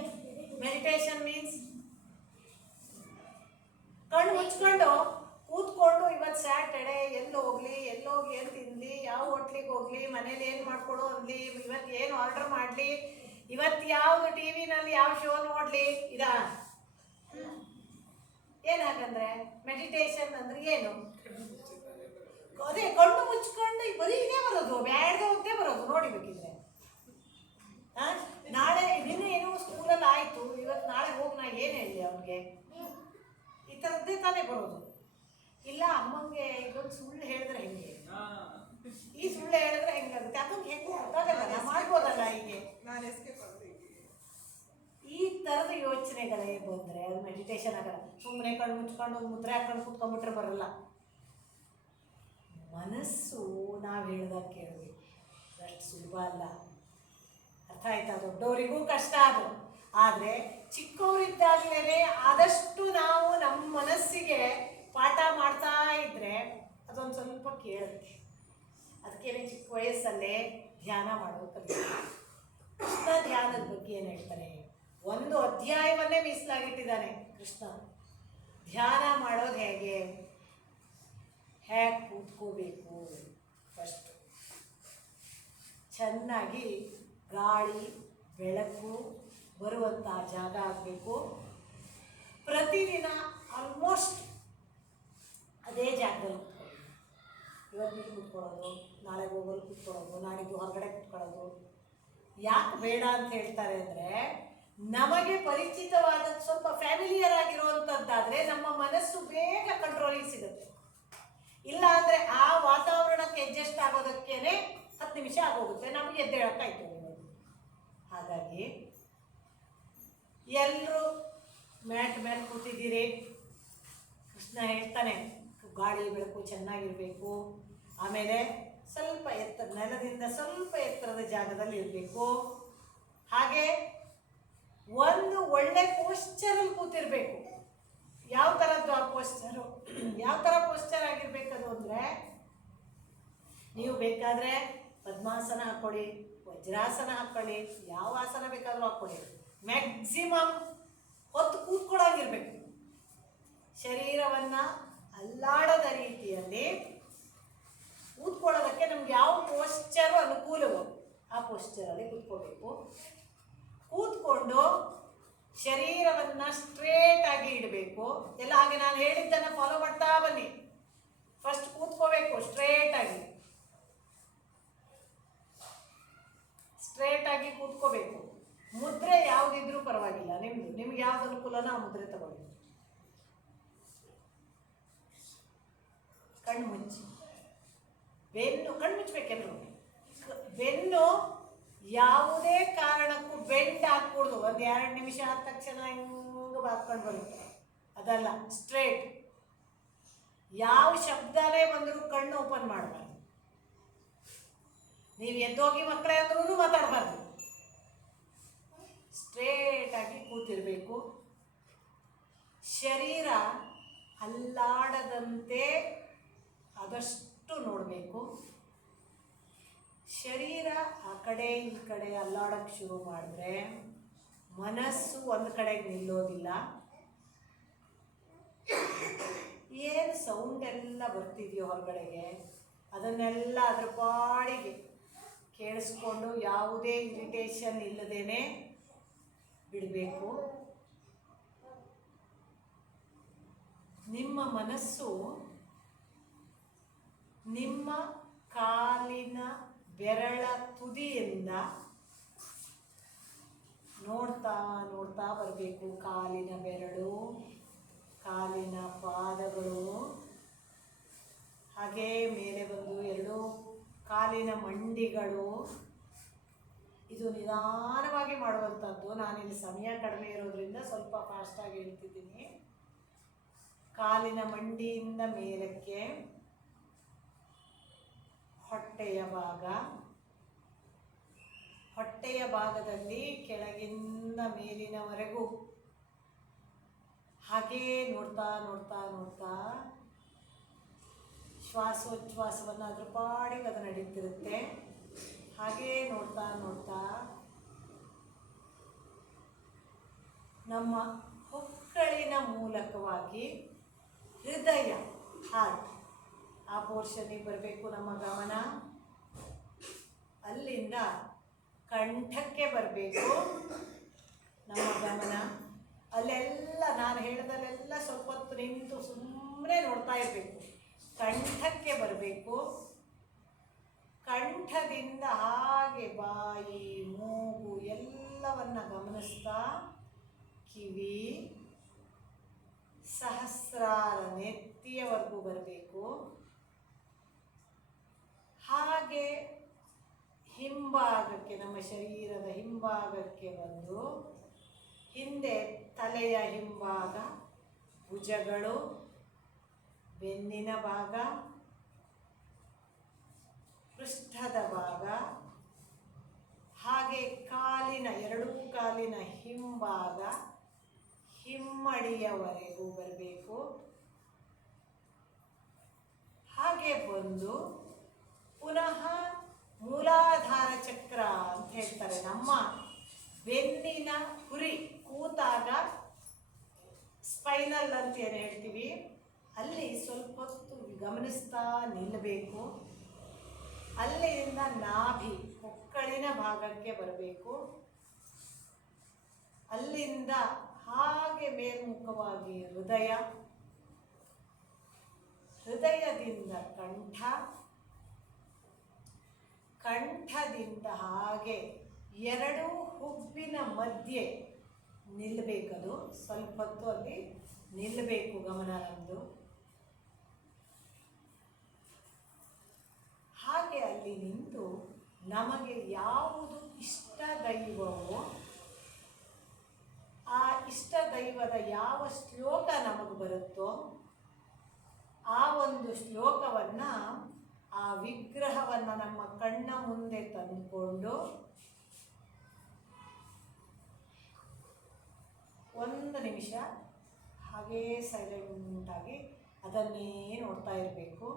ಮೆಡಿಟೇಷನ್ ಮೀನ್ಸ್ ಕಣ್ಣು ಮುಚ್ಕೊಂಡು ಕೂತ್ಕೊಂಡು, ಇವತ್ತು ಸ್ಯಾಟರ್ಡೆ ಎಲ್ಲಿ ಹೋಗ್ಲಿ, ಎಲ್ಲೋಗಿ ಏನು ತಿನ್ನಲಿ, ಯಾವ ಹೋಟ್ಲಿಗೆ ಹೋಗಲಿ, ಮನೇಲಿ ಏನು ಮಾಡಿಕೊಡು ಅನ್ಲಿ, ಇವತ್ತು ಏನು ಆರ್ಡರ್ ಮಾಡಲಿ, ಇವತ್ತು ಯಾವುದು ಟಿ ವಿನಲ್ಲಿ ಯಾವ ಶೋ ನೋಡಲಿ, ಇದಾ? ಏನು? ಹಾಗಂದ್ರೆ ಮೆಡಿಟೇಷನ್ ಅಂದರೆ ಏನು? ಅದೇ ಕಣ್ಣು ಮುಚ್ಕೊಂಡು ಬರೀ ಇದೇ ಬರೋದು, ಬ್ಯಾಡ್ಗೆ ಹೋಗದೆ ಬರೋದು. ನೋಡಿಬೇಕಿದ್ರೆ ನಾಳೆ ನಿನ್ನೆ ಏನೋ ಸ್ಕೂಲಲ್ಲಿ ಆಯಿತು, ಇವತ್ತು ನಾಳೆ ಹೋಗಿ ನಾ ಏನು ಹೇಳಿ ಅವ್ನಿಗೆ? ಈ ಥರದ್ದೇ ತಾನೇ ಬರೋದು. ಇಲ್ಲ ಅಮ್ಮಂಗೆ ಇದೊಂದು ಸುಳ್ಳು ಹೇಳಿದ್ರೆ ಹೆಂಗೆ, ಈ ಸುಳ್ಳು ಹೇಳಿದ್ರೆ ಹೆಂಗಾಗುತ್ತೆ, ಅಮ್ಮಂಗೆ ಹೆಂಗೆ ಗೊತ್ತಾಗಲ್ಲ, ನಾ ಮಾಡ್ಬೋದಲ್ಲ ಹೀಗೆ. ಈ ಥರದ ಯೋಚನೆಗಳೇ ಬಂದರೆ ಅದು ಮೆಡಿಟೇಷನ್ ಆಗಲ್ಲ. ಸುಮ್ಮನೆ ಕಣ್ಣು ಮುಚ್ಕೊಂಡು ಮುದ್ರೆ ಹಾಕೊಂಡು ಕೂತ್ಕೊಂಡ್ಬಿಟ್ರೆ ಬರಲ್ಲ. ಮನಸ್ಸು ನಾವು ಹೇಳ್ದಾಗ ಕೇಳಬೇಕು, ಅಷ್ಟು ಸುಲಭ ಅಲ್ಲ. ಅರ್ಥ ಆಯ್ತಾ? ದೊಡ್ಡವರಿಗೂ ಕಷ್ಟ ಅದು. ಆದರೆ ಚಿಕ್ಕವರಿದ್ದಾಗಲೇ ಆದಷ್ಟು ನಾವು ನಮ್ಮ ಮನಸ್ಸಿಗೆ ಪಾಠ ಮಾಡ್ತಾ ಇದ್ದರೆ ಅದೊಂದು ಸ್ವಲ್ಪ ಕೇಳುತ್ತೆ. ಅದಕ್ಕೇನೆ ಚಿಕ್ಕ ವಯಸ್ಸಲ್ಲೇ ಧ್ಯಾನ ಮಾಡೋದು ಕಲಿಬೇಕು. ಕೃಷ್ಣ ಧ್ಯಾನದ ಬಗ್ಗೆ ಏನು ಹೇಳ್ತಾರೆ? ಒಂದು ಅಧ್ಯಾಯವನ್ನೇ ಮೀಸಲಾಗಿಟ್ಟಿದ್ದಾನೆ ಕೃಷ್ಣ. ಧ್ಯಾನ ಮಾಡೋದು ಹೇಗೆ ಕೂತ್ಕೋಬೇಕು. ಫಸ್ಟ್ ಚೆನ್ನಾಗಿ ಗಾಳಿ ಬೆಳಕು ಬರುವಂಥ ಜಾಗ ಆಗಬೇಕು. ಪ್ರತಿದಿನ ಆಲ್ಮೋಸ್ಟ್ ಅದೇ ಜಾಗದಲ್ಲಿ ಕೂತ್ಕೊಳ್ಳೋದು. ಇವತ್ತು ಕೂತ್ಕೊಳ್ಳೋದು, ನಾಳೆ ಹೋಗಲು ಕೂತ್ಕೊಳ್ಳೋದು, ನಾಡಿದ್ದು ಹೊರಗಡೆ ಕೂತ್ಕೊಳ್ಳೋದು. ಯಾಕೆ ಬೇಡ ಅಂತ ಹೇಳ್ತಾರೆ ಅಂದರೆ, ನಮಗೆ ಪರಿಚಿತವಾದ ಸ್ವಲ್ಪ ಫ್ಯಾಮಿಲಿಯರ್ ಆಗಿರುವಂಥದ್ದಾದರೆ ನಮ್ಮ ಮನಸ್ಸು ಬೇಗ ಕಂಟ್ರೋಲಿಗೆ ಸಿಗುತ್ತೆ. ಇಲ್ಲ ಅಂದರೆ ಆ ವಾತಾವರಣಕ್ಕೆ ಅಡ್ಜಸ್ಟ್ ಆಗೋದಕ್ಕೇನೆ 10 ನಿಮಿಷ ಆಗೋಗುತ್ತೆ, ನಮಗೆ ಎದ್ದೇಳಕ್ಕಾಯ್ತು. ಹಾಗಾಗಿ ಎಲ್ಲರೂ ಮ್ಯಾಟ್ ಮೇಲೆ ಕೂತಿದ್ದೀರಿ. ಕೃಷ್ಣ ಹೇಳ್ತಾನೆ ಗಾಳಿ ಬೆಳಕು ಚೆನ್ನಾಗಿರಬೇಕು. ಆಮೇಲೆ ಸ್ವಲ್ಪ ಎತ್ತರ, ನೆಲದಿಂದ ಸ್ವಲ್ಪ ಎತ್ತರದ ಜಾಗದಲ್ಲಿ ಇರಬೇಕು. ಹಾಗೆ ಒಂದು ಒಳ್ಳೆ ಪೋಸ್ಚರಲ್ಲಿ ಕೂತಿರಬೇಕು. ಯಾವ ಥರದ್ದು ಆ ಪೋಸ್ಚರು? ಯಾವ ಥರ ಪೋಸ್ಚರ್ ಆಗಿರಬೇಕದು ಅಂದರೆ, ನೀವು ಬೇಕಾದರೆ ಪದ್ಮಾಸನ ಹಾಕ್ಕೊಳ್ಳಿ, ವಜ್ರಾಸನ ಹಾಕ್ಕೊಳ್ಳಿ, ಯಾವ ಆಸನ ಬೇಕಾದರೂ ಹಾಕ್ಕೊಳ್ಳಿ. ಮ್ಯಾಕ್ಸಿಮಮ್ ಹೊತ್ತು ಕೂತ್ಕೊಳ್ಳೋಂಗಿರ್ಬೇಕು. ಶರೀರವನ್ನು ಅಲ್ಲಾಡದ ರೀತಿಯಲ್ಲಿ ಕೂತ್ಕೊಳ್ಳೋದಕ್ಕೆ ನಮ್ಗೆ ಯಾವ ಪೋಸ್ಚರು ಅನುಕೂಲವೋ ಆ ಪೋಸ್ಚರಲ್ಲಿ ಕೂತ್ಕೋಬೇಕು. ಕೂತ್ಕೊಂಡು ಶರೀರವನ್ನು ಸ್ಟ್ರೇಟ್ ಆಗಿ ಇಡಬೇಕು. ಎಲ್ಲ ಹಾಗೆ ನಾನು ಹೇಳಿದ್ದನ್ನು ಫಾಲೋ ಮಾಡ್ತಾ ಬನ್ನಿ. ಫಸ್ಟ್ ಕೂತ್ಕೋಬೇಕು ಸ್ಟ್ರೇಟ್ ಆಗಿ ಕೂತ್ಕೋಬೇಕು. ಮುದ್ರೆ ಯಾವುದಿದ್ರೂ ಪರವಾಗಿಲ್ಲ, ನಿಮ್ಗೆ ಯಾವ್ದು ಅನುಕೂಲನ ಆ ಮುದ್ರೆ ತಗೊಳ್ಳಿ. ಕಣ್ಣು ಮುಚ್ಚಿ, ಕಣ್ಣು ಮುಚ್ಚಬೇಕೆಲ್ಲರೂ. ಬೆನ್ನು ಯಾವುದೇ ಕಾರಣಕ್ಕೂ ಬೆಂಡ್ ಹಾಕ್ಕೊಡ್ದು. ಒಂದು 2 ನಿಮಿಷ ಆದ ತಕ್ಷಣ ಹಿಂಗೆ ಬಾತ್ಕೊಂಡು ಬರುತ್ತೆ, ಅದಲ್ಲ. ಸ್ಟ್ರೇಟ್. ಯಾವ ಶಬ್ದನೇ ಬಂದರೂ ಕಣ್ಣು ಓಪನ್ ಮಾಡಬಾರ್ದು. ನೀವು ಎದ್ದೋಗಿ ಮಕ್ಕಳೇ ಅಂದ್ರೂ ಮಾತಾಡಬಾರ್ದು. ಸ್ಟ್ರೇಟ್ ಆಗಿ ಕೂತಿರಬೇಕು. ಶರೀರ ಅಲ್ಲಾಡದಂತೆ ಆದಷ್ಟು ನೋಡಬೇಕು. ಶರೀರ ಆ ಕಡೆ ಈ ಕಡೆ ಅಲ್ಲಾಡಕ್ಕೆ ಶುರು ಮಾಡಿದ್ರೆ ಮನಸ್ಸು ಒಂದು ಕಡೆಗೆ ನಿಲ್ಲೋದಿಲ್ಲ. ಏನು ಸೌಂಡ್ ಎಲ್ಲ ಬರ್ತಿದೆಯೋ ಹೊರಗಡೆಗೆ ಅದನ್ನೆಲ್ಲ ಅದ್ರ ಪಾಡಿಗೆ ಕೇಳಿಸ್ಕೊಂಡು ಯಾವುದೇ ಇರಿಟೇಷನ್ ಇಲ್ಲದೇನೆ ಬಿಡಬೇಕು. ನಿಮ್ಮ ಮನಸ್ಸು ನಿಮ್ಮ ಕಾಲಿನ ಬೆರಳ ತುದಿಯಿಂದ ನೋಡ್ತಾ ನೋಡ್ತಾ ಬರಬೇಕು. ಕಾಲಿನ ಬೆರಳು, ಕಾಲಿನ ಪಾದಗಳು, ಹಾಗೇ ಮೇಲೆ ಬಂದು 2 ಕಾಲಿನ ಮಂಡಿಗಳು. ಇದು ನಿಧಾನವಾಗಿ ಮಾಡುವಂಥದ್ದು. ನಾನಿಲ್ಲಿ ಸಮಯ ಕಡಿಮೆ ಇರೋದ್ರಿಂದ ಸ್ವಲ್ಪ ಫಾಸ್ಟಾಗಿ ಹೇಳ್ತಿದ್ದೀನಿ. ಕಾಲಿನ ಮಂಡಿಯಿಂದ ಮೇಲಕ್ಕೆ ಹೊಟ್ಟೆಯ ಭಾಗದಲ್ಲಿ ಕೆಳಗಿಂದ ಮೇಲಿನವರೆಗೂ ಹಾಗೇ ನೋಡ್ತಾ ನೋಡ್ತಾ ನೋಡ್ತಾ ಶ್ವಾಸೋಚ್ಛ್ವಾಸವನ್ನು ಅದ್ರ ಪಾಡಿಗೆ ಅದು ನಡೀತಿರುತ್ತೆ. ಹಾಗೇ ನೋಡ್ತಾ ನೋಡ್ತಾ ನಮ್ಮ ಹೊಕ್ಕಳಿನ ಮೂಲಕವಾಗಿ ಹೃದಯ, ಹಾರ್ಟ್, ಆ ಪೋರ್ಷನಿಗೆ ಬರಬೇಕು ನಮ್ಮ ಗಮನ. ಅಲ್ಲಿಂದ ಕಂಠಕ್ಕೆ ಬರಬೇಕು ನಮ್ಮ ಗಮನ. ಅಲ್ಲೆಲ್ಲ ನಾನು ಹೇಳಿದಲ್ಲೆಲ್ಲ ಸ್ವಲ್ಪ ಹೊತ್ತು ನಿಂತು ಸುಮ್ಮನೆ ನೋಡ್ತಾ ಇರಬೇಕು. ಕಂಠಕ್ಕೆ ಬರಬೇಕು. ಕಂಠದಿಂದ ಹಾಗೆ ಬಾಯಿ, ಮೂಗು ಎಲ್ಲವನ್ನ ಗಮನಿಸ್ತಾ ಕಿವಿ, ಸಹಸ್ರಾರ ನೆತ್ತಿಯವರೆಗೂ ಬರಬೇಕು. ಹಾಗೆ ಹಿಂಭಾಗಕ್ಕೆ, ನಮ್ಮ ಶರೀರದ ಹಿಂಭಾಗಕ್ಕೆ ಬಂದು ಹಿಂದೆ ತಲೆಯ ಹಿಂಭಾಗ, ಭುಜಗಳು, ಬೆನ್ನಿನ ಭಾಗ, ಪೃಷ್ಠದ ಭಾಗ, ಹಾಗೆ ಕಾಲಿನ 2 ಕಾಲಿನ ಹಿಂಭಾಗ, ಹಿಮ್ಮಡಿಯವರೆಗೂ ಬರಬೇಕು. ಹಾಗೆ ಬಂದು ಪುನಃ ಮೂಲಾಧಾರ ಚಕ್ರ ಅಂತ ಹೇಳ್ತಾರೆ. ನಮ್ಮ ಬೆನ್ನಿನ ಹುರಿ ಕೂತಾಗ ಸ್ಪೈನಲ್ ಅಂತ ಏನು ಹೇಳ್ತೀವಿ, ಅಲ್ಲಿ ಸ್ವಲ್ಪ ಹೊತ್ತು ಗಮನಿಸ್ತಾ ನಿಲ್ಲಬೇಕು. ಅಲ್ಲಿಂದ ನಾಭಿ, ಹೊಕ್ಕಳಿನ ಭಾಗಕ್ಕೆ ಬರಬೇಕು. ಅಲ್ಲಿಂದ ಹಾಗೆ ಮೇಲ್ಮುಖವಾಗಿ ಹೃದಯದಿಂದ ಕಂಠ, ಕಂಠದಿಂದ ಹಾಗೆ 2 ಹುಬ್ಬಿನ ಮಧ್ಯೆ ನಿಲ್ಲಬೇಕದು. ಸ್ವಲ್ಪ ಹೊತ್ತು ಅಲ್ಲಿ ನಿಲ್ಲಬೇಕು ಗಮನ ನಮ್ಮದು. ಹಾಗೆ ಅಲ್ಲಿ ನಿಂತು ನಮಗೆ ಯಾವುದು ಇಷ್ಟ ದೈವವೋ ಆ ಇಷ್ಟ ದೈವದ ಯಾವ ಶ್ಲೋಕ ನಮಗೆ ಬರುತ್ತೋ ಆ ಒಂದು ಶ್ಲೋಕವನ್ನು, ಆ ವಿಗ್ರಹವನ್ನು ನಮ್ಮ ಕಣ್ಣ ಮುಂದೆ ತಂದುಕೊಂಡು 1 ನಿಮಿಷ ಹಾಗೇ ಸೈಲೆಂಟಾಗಿ ಅದನ್ನೇ ನೋಡ್ತಾ ಇರಬೇಕು.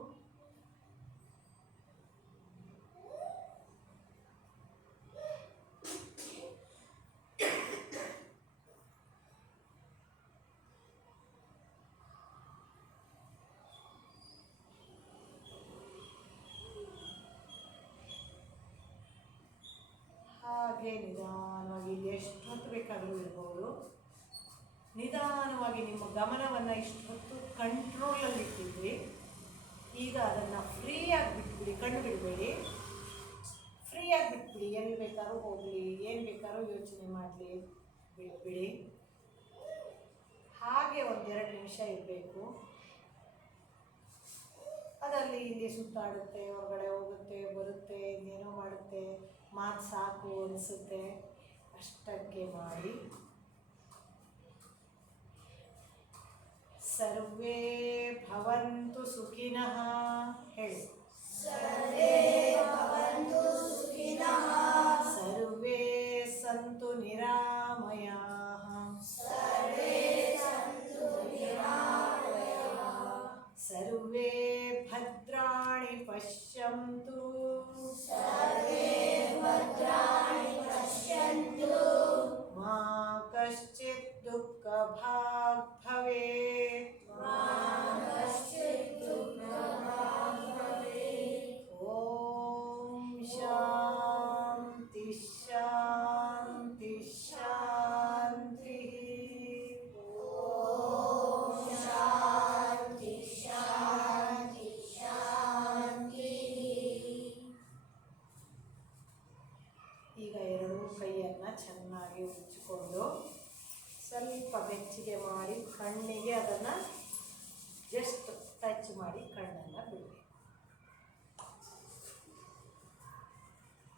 ಹಾಗೆ ನಿಧಾನವಾಗಿ ಇಲ್ಲಿ ಎಷ್ಟು ಹೊತ್ತು ಬೇಕಾದರೂ ಇರ್ಬೋದು. ನಿಧಾನವಾಗಿ ನಿಮ್ಮ ಗಮನವನ್ನು ಇಷ್ಟು ಹೊತ್ತು ಕಂಟ್ರೋಲಲ್ಲಿ ಇಟ್ಟಿದ್ರಿ. ಈಗ ಅದನ್ನು ಫ್ರೀಯಾಗಿ ಬಿಟ್ಬಿಡಿ, ಕಣ್ಣು ಬಿಡಬೇಡಿ, ಫ್ರೀಯಾಗಿ ಬಿಟ್ಬಿಡಿ. ಎಲ್ಲಿ ಬೇಕಾದ್ರೂ ಹೋಗಲಿ, ಏನು ಬೇಕಾದ್ರೂ ಯೋಚನೆ ಮಾಡಲಿ, ಬಿಟ್ಬಿಡಿ. ಹಾಗೆ 1-2 ನಿಮಿಷ ಇರಬೇಕು. ಅದಲ್ಲಿ ಇಲ್ಲಿ ಸುತ್ತಾಡುತ್ತೆ, ಹೊರಗಡೆ ಹೋಗುತ್ತೆ, ಬರುತ್ತೆ, ಇನ್ನೇನೋ ಮಾಡುತ್ತೆ, ಮಾತು ಸಾಕು ಅನಿಸುತ್ತೆ, ಅಷ್ಟಕ್ಕೆ ಮಾಡಿ. ಸರ್ವೇ ಭವಂತು ಸುಖಿನಃ ಹೇಳಿ. ಸರ್ವೇ ಸಂತು ನಿರಾಮಯಾಃ. ಸರ್ವೇ ಭದ್ರಾಣಿ ಪಶ್ಯಂತು. ಮಾ ಕಶ್ಚಿತ್ ದುಃಖ ಭಾಗ್ ಭವೇತ್. ಓಂ ಶಾಂತಿ ಶಾಂತಿ ಶಾಂತಿ. ಈಗ ಎರಡೂ ಕೈಯನ್ನು ಚೆನ್ನಾಗಿ ಉಜ್ಜಿಕೊಂಡು ಸ್ವಲ್ಪ ಬೆಚ್ಚಗೆ ಮಾಡಿ ಕಣ್ಣಿಗೆ ಅದನ್ನು ಜಸ್ಟ್ ಟಚ್ ಮಾಡಿ ಕಣ್ಣನ್ನು ಬಿಡಿ.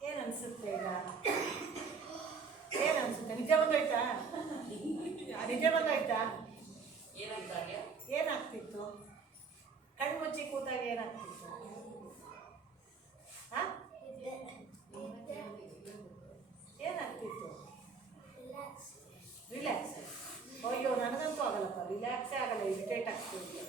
ಏನನ್ಸುತ್ತೆ ಈಗ? ಏನನ್ಸುತ್ತೆ? ನಿಜ ಬಂದೋಯ್ತಾ? ನಿಜ ಬಂದೋಯ್ತಾ? ಏನಾಗ್ತಿತ್ತು? ಕಣ್ಣು ಮುಚ್ಚಿ ಕೂತಾಗ ಏನಾಗ್ತಿತ್ತು? ಹಾಂ, ಏನಾಗ್ತಿತ್ತು? ರಿಲ್ಯಾಕ್ಸ್. ಅಯ್ಯೋ ನನಗಂತೂ ಆಗಲ್ಲಪ್ಪ, ರಿಲ್ಯಾಕ್ಸೇ ಆಗಲ್ಲ, ಇರಿಟೇಟ್ ಆಗ್ತಿತ್ತು.